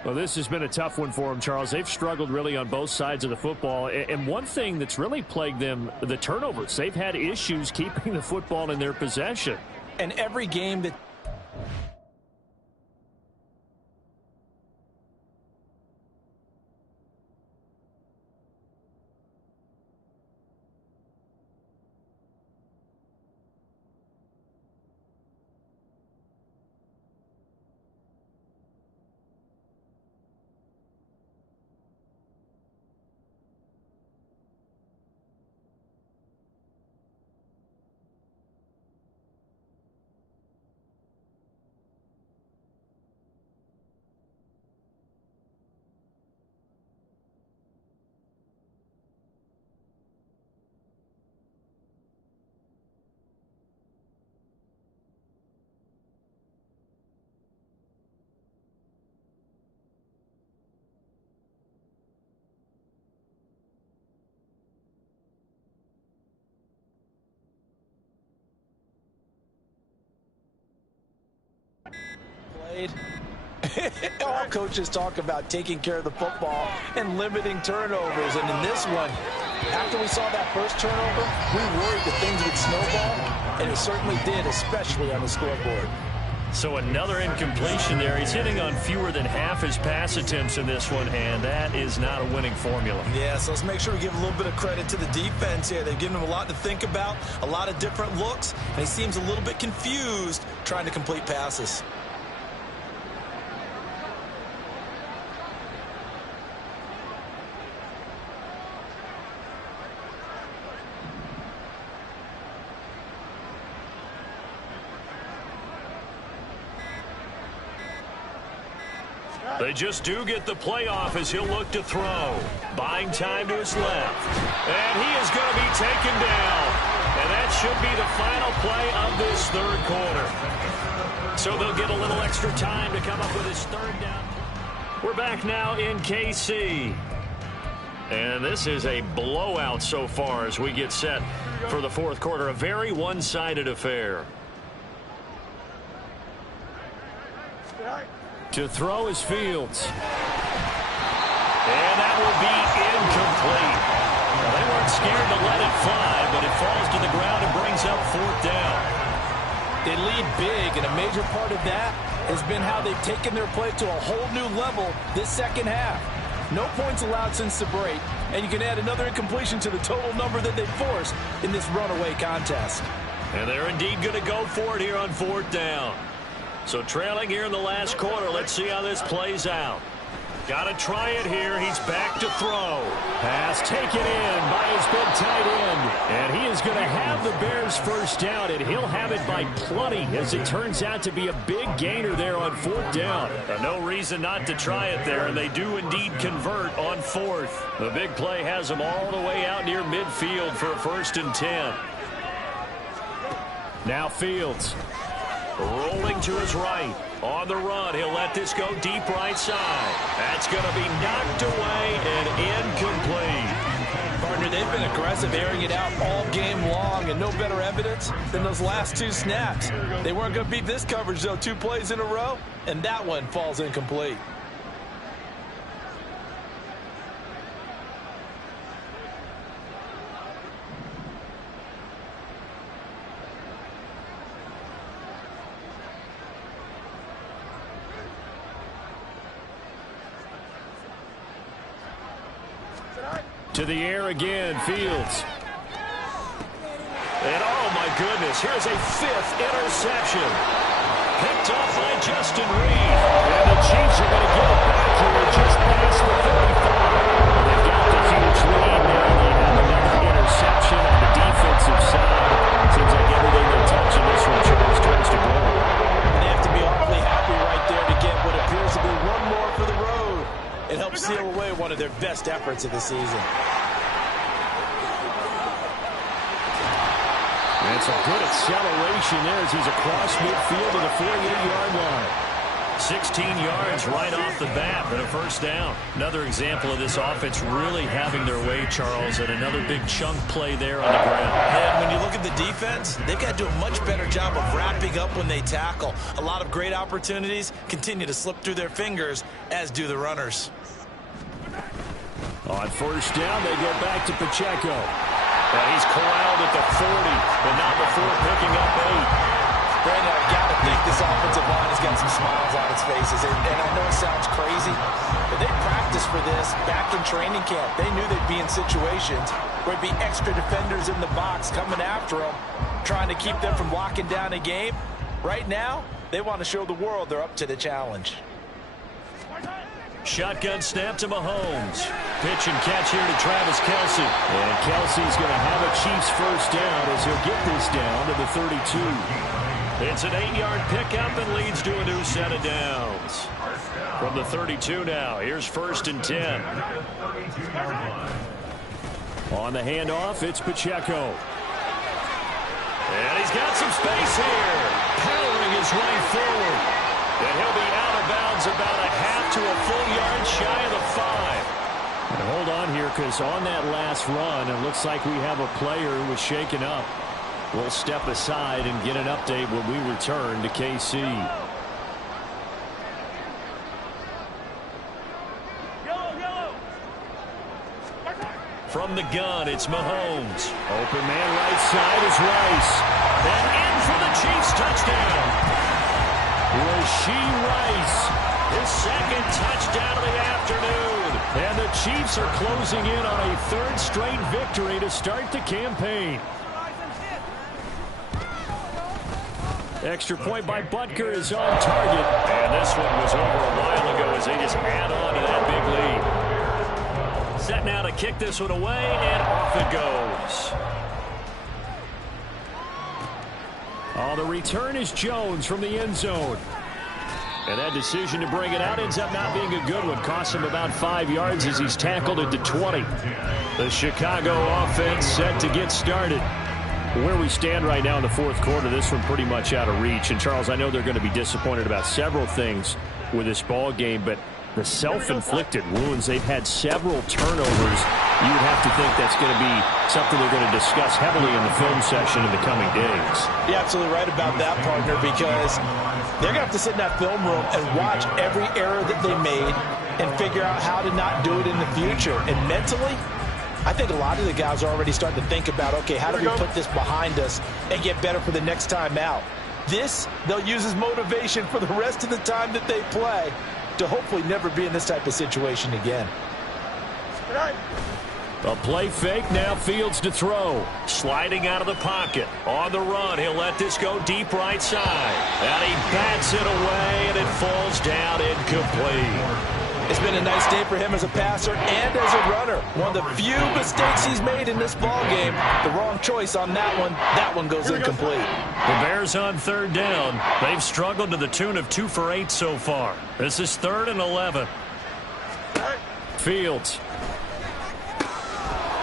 Well, this has been a tough one for them, Charles. They've struggled really on both sides of the football. And one thing that's really plagued them, the turnovers. They've had issues keeping the football in their possession. And every game that played, all coaches talk about taking care of the football and limiting turnovers. And in this one, after we saw that first turnover, we worried that things would snowball, and it certainly did, especially on the scoreboard. So another incompletion there. He's hitting on fewer than half his pass attempts in this one, and that is not a winning formula. Yeah, so let's make sure we give a little bit of credit to the defense here. They've given him a lot to think about, a lot of different looks, and he seems a little bit confused trying to complete passes. They just do get the playoff as he'll look to throw. Buying time to his left. And he is going to be taken down. And that should be the final play of this third quarter. So they'll get a little extra time to come up with his third down. We're back now in KC. And this is a blowout so far as we get set for the fourth quarter. A very one-sided affair. To throw is Fields. And that will be incomplete. Well, they weren't scared to let it fly, but it falls to the ground and brings up fourth down. They lead big, and a major part of that has been how they've taken their play to a whole new level this second half. No points allowed since the break, and you can add another incompletion to the total number that they forced in this runaway contest. And they're indeed going to go for it here on fourth down. So trailing here in the last quarter, let's see how this plays out. Got to try it here. He's back to throw. Pass taken in by his big tight end. And he is going to have the Bears first down, and he'll have it by plenty as it turns out to be a big gainer there on fourth down. No reason not to try it there, and they do indeed convert on fourth. The big play has them all the way out near midfield for a 1st and 10. Now Fields. Rolling to his right. On the run, he'll let this go deep right side. That's going to be knocked away and incomplete. Partner, they've been aggressive, airing it out all game long, and no better evidence than those last 2 snaps. They weren't going to beat this coverage, though, 2 plays in a row, and that one falls incomplete. To the air again, Fields. And oh my goodness, here's a 5th interception. Picked off by Justin Reed. And the Chiefs are going to get it back here just past the 35. They've got the huge lead now. They have another interception on the defensive side. Seems like everything they touch in this one, Charles, turns to gold. And they have to be awfully happy right there to get what appears to be one more for the road. It helps seal away one of their best efforts of the season. And some good acceleration there as he's across midfield to the 48-yard line. 16 yards right off the bat, but a 1st down. Another example of this offense really having their way, Charles, and another big chunk play there on the ground. And when you look at the defense, they've got to do a much better job of wrapping up when they tackle. A lot of great opportunities continue to slip through their fingers, as do the runners. On 1st down, they go back to Pacheco. And he's corralled at the 40, but not before picking up 8. Brandon, I've got to think this offensive line has got some smiles on its faces. And I know it sounds crazy, but they practiced for this back in training camp. They knew they'd be in situations where it'd be extra defenders in the box coming after them, trying to keep them from locking down a game. Right now, they want to show the world they're up to the challenge. Shotgun snap to Mahomes. Pitch and catch here to Travis Kelce. And Kelce's going to have a Chiefs first down as he'll get this down to the 32. It's an 8-yard pickup and leads to a new set of downs. From the 32 now, here's 1st and 10. On the handoff, it's Pacheco. And he's got some space here. Powering his way forward. And he'll be out of bounds about a half to a full yard shy of the 5. And hold on here, because on that last run, it looks like we have a player who was shaken up. We'll step aside and get an update when we return to KC. From the gun, it's Mahomes. Open man right side is Rice. And in for the Chiefs touchdown. Rashee Rice, his 2nd touchdown of the afternoon. And the Chiefs are closing in on a 3rd straight victory to start the campaign. Extra point by Butker is on target. And this one was over a while ago as they just add on to that big lead. Set now to kick this one away, and off it goes. Oh, the return is Jones from the end zone. And that decision to bring it out ends up not being a good one. Costs him about 5 yards as he's tackled at the 20. The Chicago offense set to get started. Where we stand right now in the fourth quarter, this one pretty much out of reach. And, Charles, I know they're going to be disappointed about several things with this ball game, but the self-inflicted wounds, they've had several turnovers. You would have to think that's going to be something they're going to discuss heavily in the film session in the coming days. You're absolutely right about that, partner, because they're going to have to sit in that film room and watch every error that they made and figure out how to not do it in the future. And mentally, I think a lot of the guys are already starting to think about, okay, how do we put this behind us and get better for the next time out? This, they'll use as motivation for the rest of the time that they play to hopefully never be in this type of situation again. A play fake, now Fields to throw. Sliding out of the pocket. On the run, he'll let this go deep right side. And he bats it away, and it falls down incomplete. It's been a nice day for him as a passer and as a runner. One of the few mistakes he's made in this ball game. The wrong choice on that one. That one goes incomplete. The Bears on third down. They've struggled to the tune of 2 for 8 so far. This is 3rd and 11. Fields.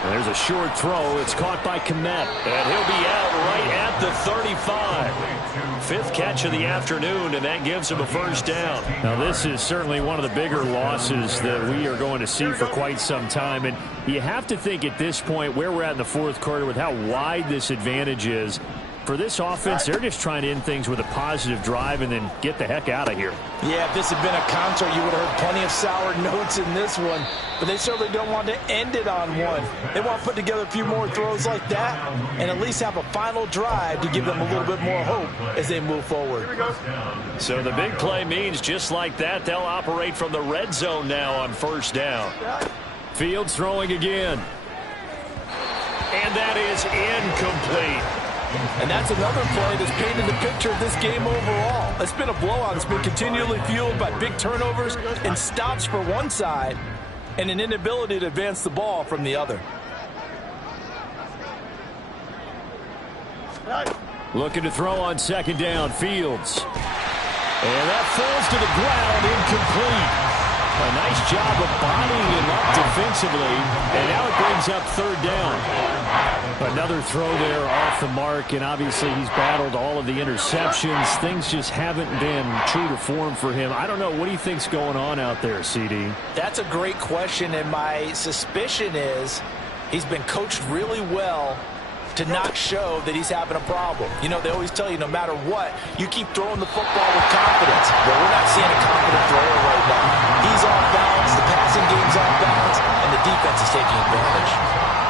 There's a short throw. It's caught by Kmet. And he'll be out right at the 35. 5th catch of the afternoon, and that gives him a first down. Now, this is certainly one of the bigger losses that we are going to see for quite some time. And you have to think at this point where we're at in the fourth quarter with how wide this advantage is. For this offense, they're just trying to end things with a positive drive and then get the heck out of here. Yeah, if this had been a concert, you would have heard plenty of sour notes in this one. But they certainly don't want to end it on one. They want to put together a few more throws like that and at least have a final drive to give them a little bit more hope as they move forward. So the big play means just like that, they'll operate from the red zone now on first down. Fields throwing again. And that is incomplete. And that's another play that's painted the picture of this game overall. It's been a blowout. It's been continually fueled by big turnovers and stops for one side and an inability to advance the ball from the other. Looking to throw on second down, Fields. And that falls to the ground, incomplete. A nice job of bodying him up defensively, and now it brings up third down. Another throw there off the mark, and obviously he's battled all of the interceptions. Things just haven't been true to form for him. I don't know. What do you think's going on out there, CD? That's a great question, and my suspicion is he's been coached really well to not show that he's having a problem. You know, they always tell you no matter what, you keep throwing the football with confidence. Well, we're not seeing a confident thrower right now. He's off balance, the passing game's off balance, and the defense is taking advantage.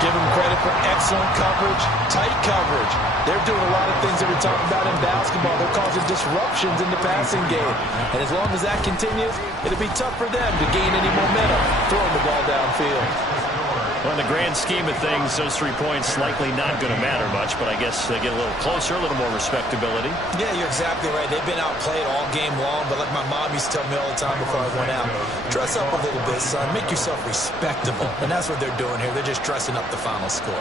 Give him credit for excellent coverage, tight coverage. They're doing a lot of things that we talked about in basketball. They're causing disruptions in the passing game. And as long as that continues, it'll be tough for them to gain any momentum throwing the ball downfield. Well, in the grand scheme of things, those 3 points likely not going to matter much, but I guess they get a little closer, a little more respectability. Yeah, you're exactly right. They've been outplayed all game long, but like my mom used to tell me all the time before I went out, dress up a little bit, son. Make yourself respectable. And that's what they're doing here. They're just dressing up the final score.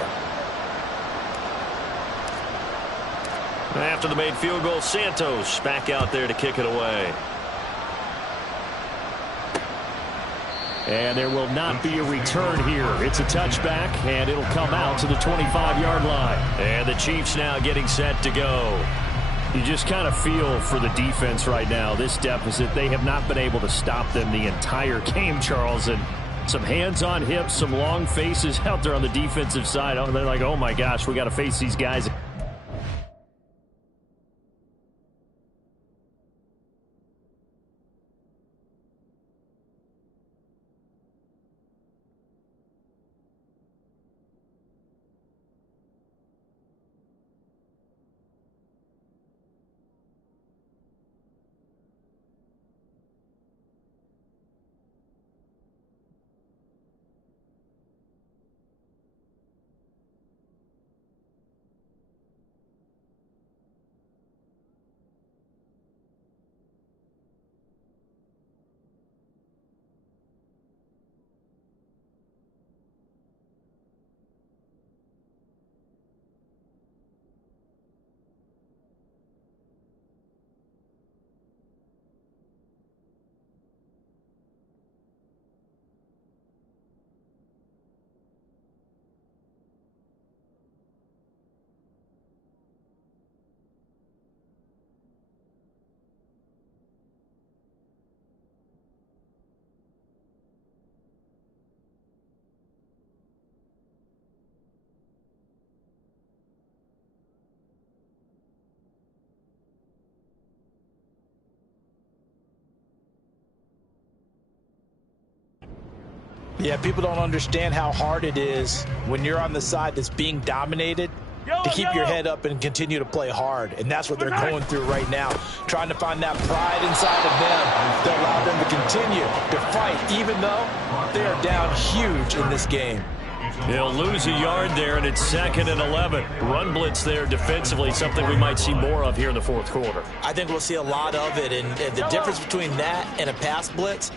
After the made field goal, Santos back out there to kick it away. And there will not be a return here. It's a touchback, and it'll come out to the 25-yard line. And the Chiefs now getting set to go. You just kind of feel for the defense right now, this deficit. They have not been able to stop them the entire game, Charles. And some hands on hips, some long faces out there on the defensive side. Oh, they're like, oh, my gosh, we got to face these guys. Yeah, people don't understand how hard it is when you're on the side that's being dominated to keep your head up and continue to play hard. And that's what they're going through right now, trying to find that pride inside of them that allow them to continue to fight, even though they are down huge in this game. He'll lose a yard there, and it's 2nd and 11. Run blitz there defensively, something we might see more of here in the fourth quarter. I think we'll see a lot of it, and the difference between that and a pass blitz,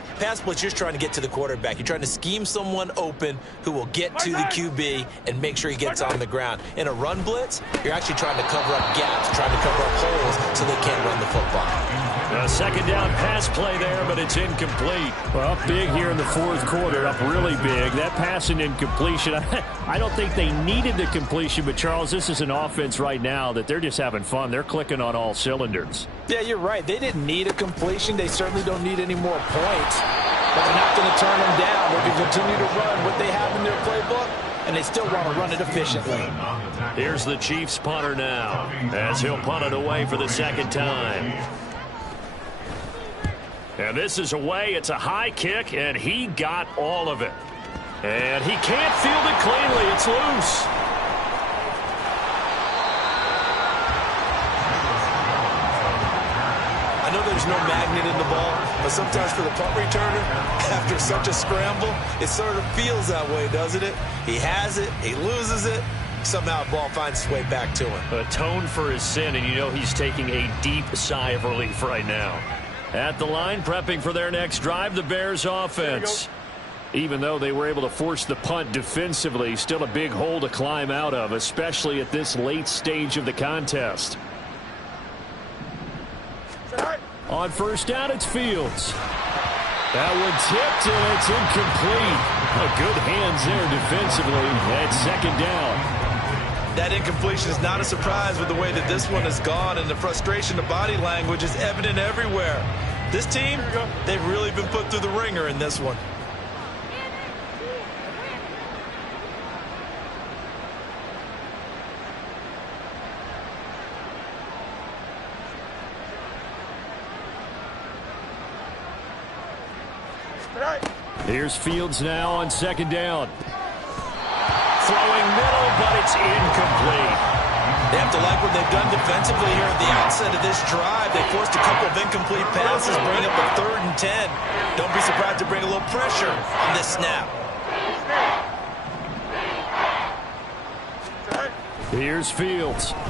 you're trying to get to the quarterback. You're trying to scheme someone open who will get to the QB and make sure he gets on the ground. In a run blitz, you're actually trying to cover up gaps, trying to cover up holes so they can't run the football. A 2nd down pass play there, but it's incomplete. Well, up big here in the fourth quarter, up really big. That pass and incompletion, I don't think they needed the completion, but Charles, this is an offense right now that they're just having fun. They're clicking on all cylinders. Yeah, you're right. They didn't need a completion. They certainly don't need any more points, but they're not going to turn them down. They can continue to run what they have in their playbook, and they still want to run it efficiently. Here's the Chiefs punter now, as he'll punt it away for the 2nd time. And this is away. It's a high kick, and he got all of it. And he can't field it cleanly. It's loose. I know there's no magnet in the ball, but sometimes for the punt returner, after such a scramble, it sort of feels that way, doesn't it? He has it, he loses it, somehow the ball finds its way back to him. Atone for his sin, and you know he's taking a deep sigh of relief right now. At the line, prepping for their next drive, the Bears offense. Even though they were able to force the punt defensively, still a big hole to climb out of, especially at this late stage of the contest. On 1st down, it's Fields. That one tipped, and it's incomplete. Good hands there defensively. That's 2nd down. That incompletion is not a surprise with the way that this one has gone, and the frustration, the body language is evident everywhere. This team, they've really been put through the ringer in this one. Here's Fields now on 2nd down. Throwing middle, but it's incomplete. They have to like what they've done defensively here at the outset of this drive. They forced a couple of incomplete passes, bring up a 3rd and 10. Don't be surprised to bring a little pressure on this snap. Here's Fields. He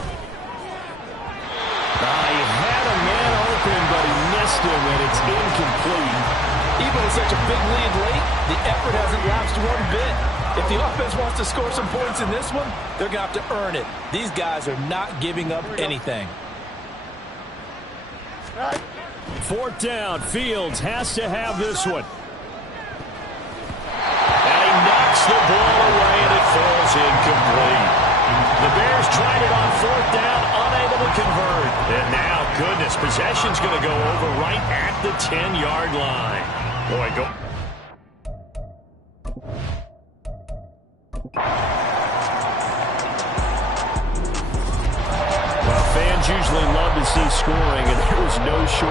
had a man open, but he missed him, and it's incomplete. Even with such a big lead late, the effort hasn't lapsed one bit. If the offense wants to score some points in this one, they're going to have to earn it. These guys are not giving up anything. 4th down, Fields has to have this one. And he knocks the ball away, and it falls incomplete. The Bears tried it on 4th down, unable to convert. And now, goodness, possession's going to go over right at the 10-yard line. Boy, go. Well, fans usually love to see scoring, and there was no short.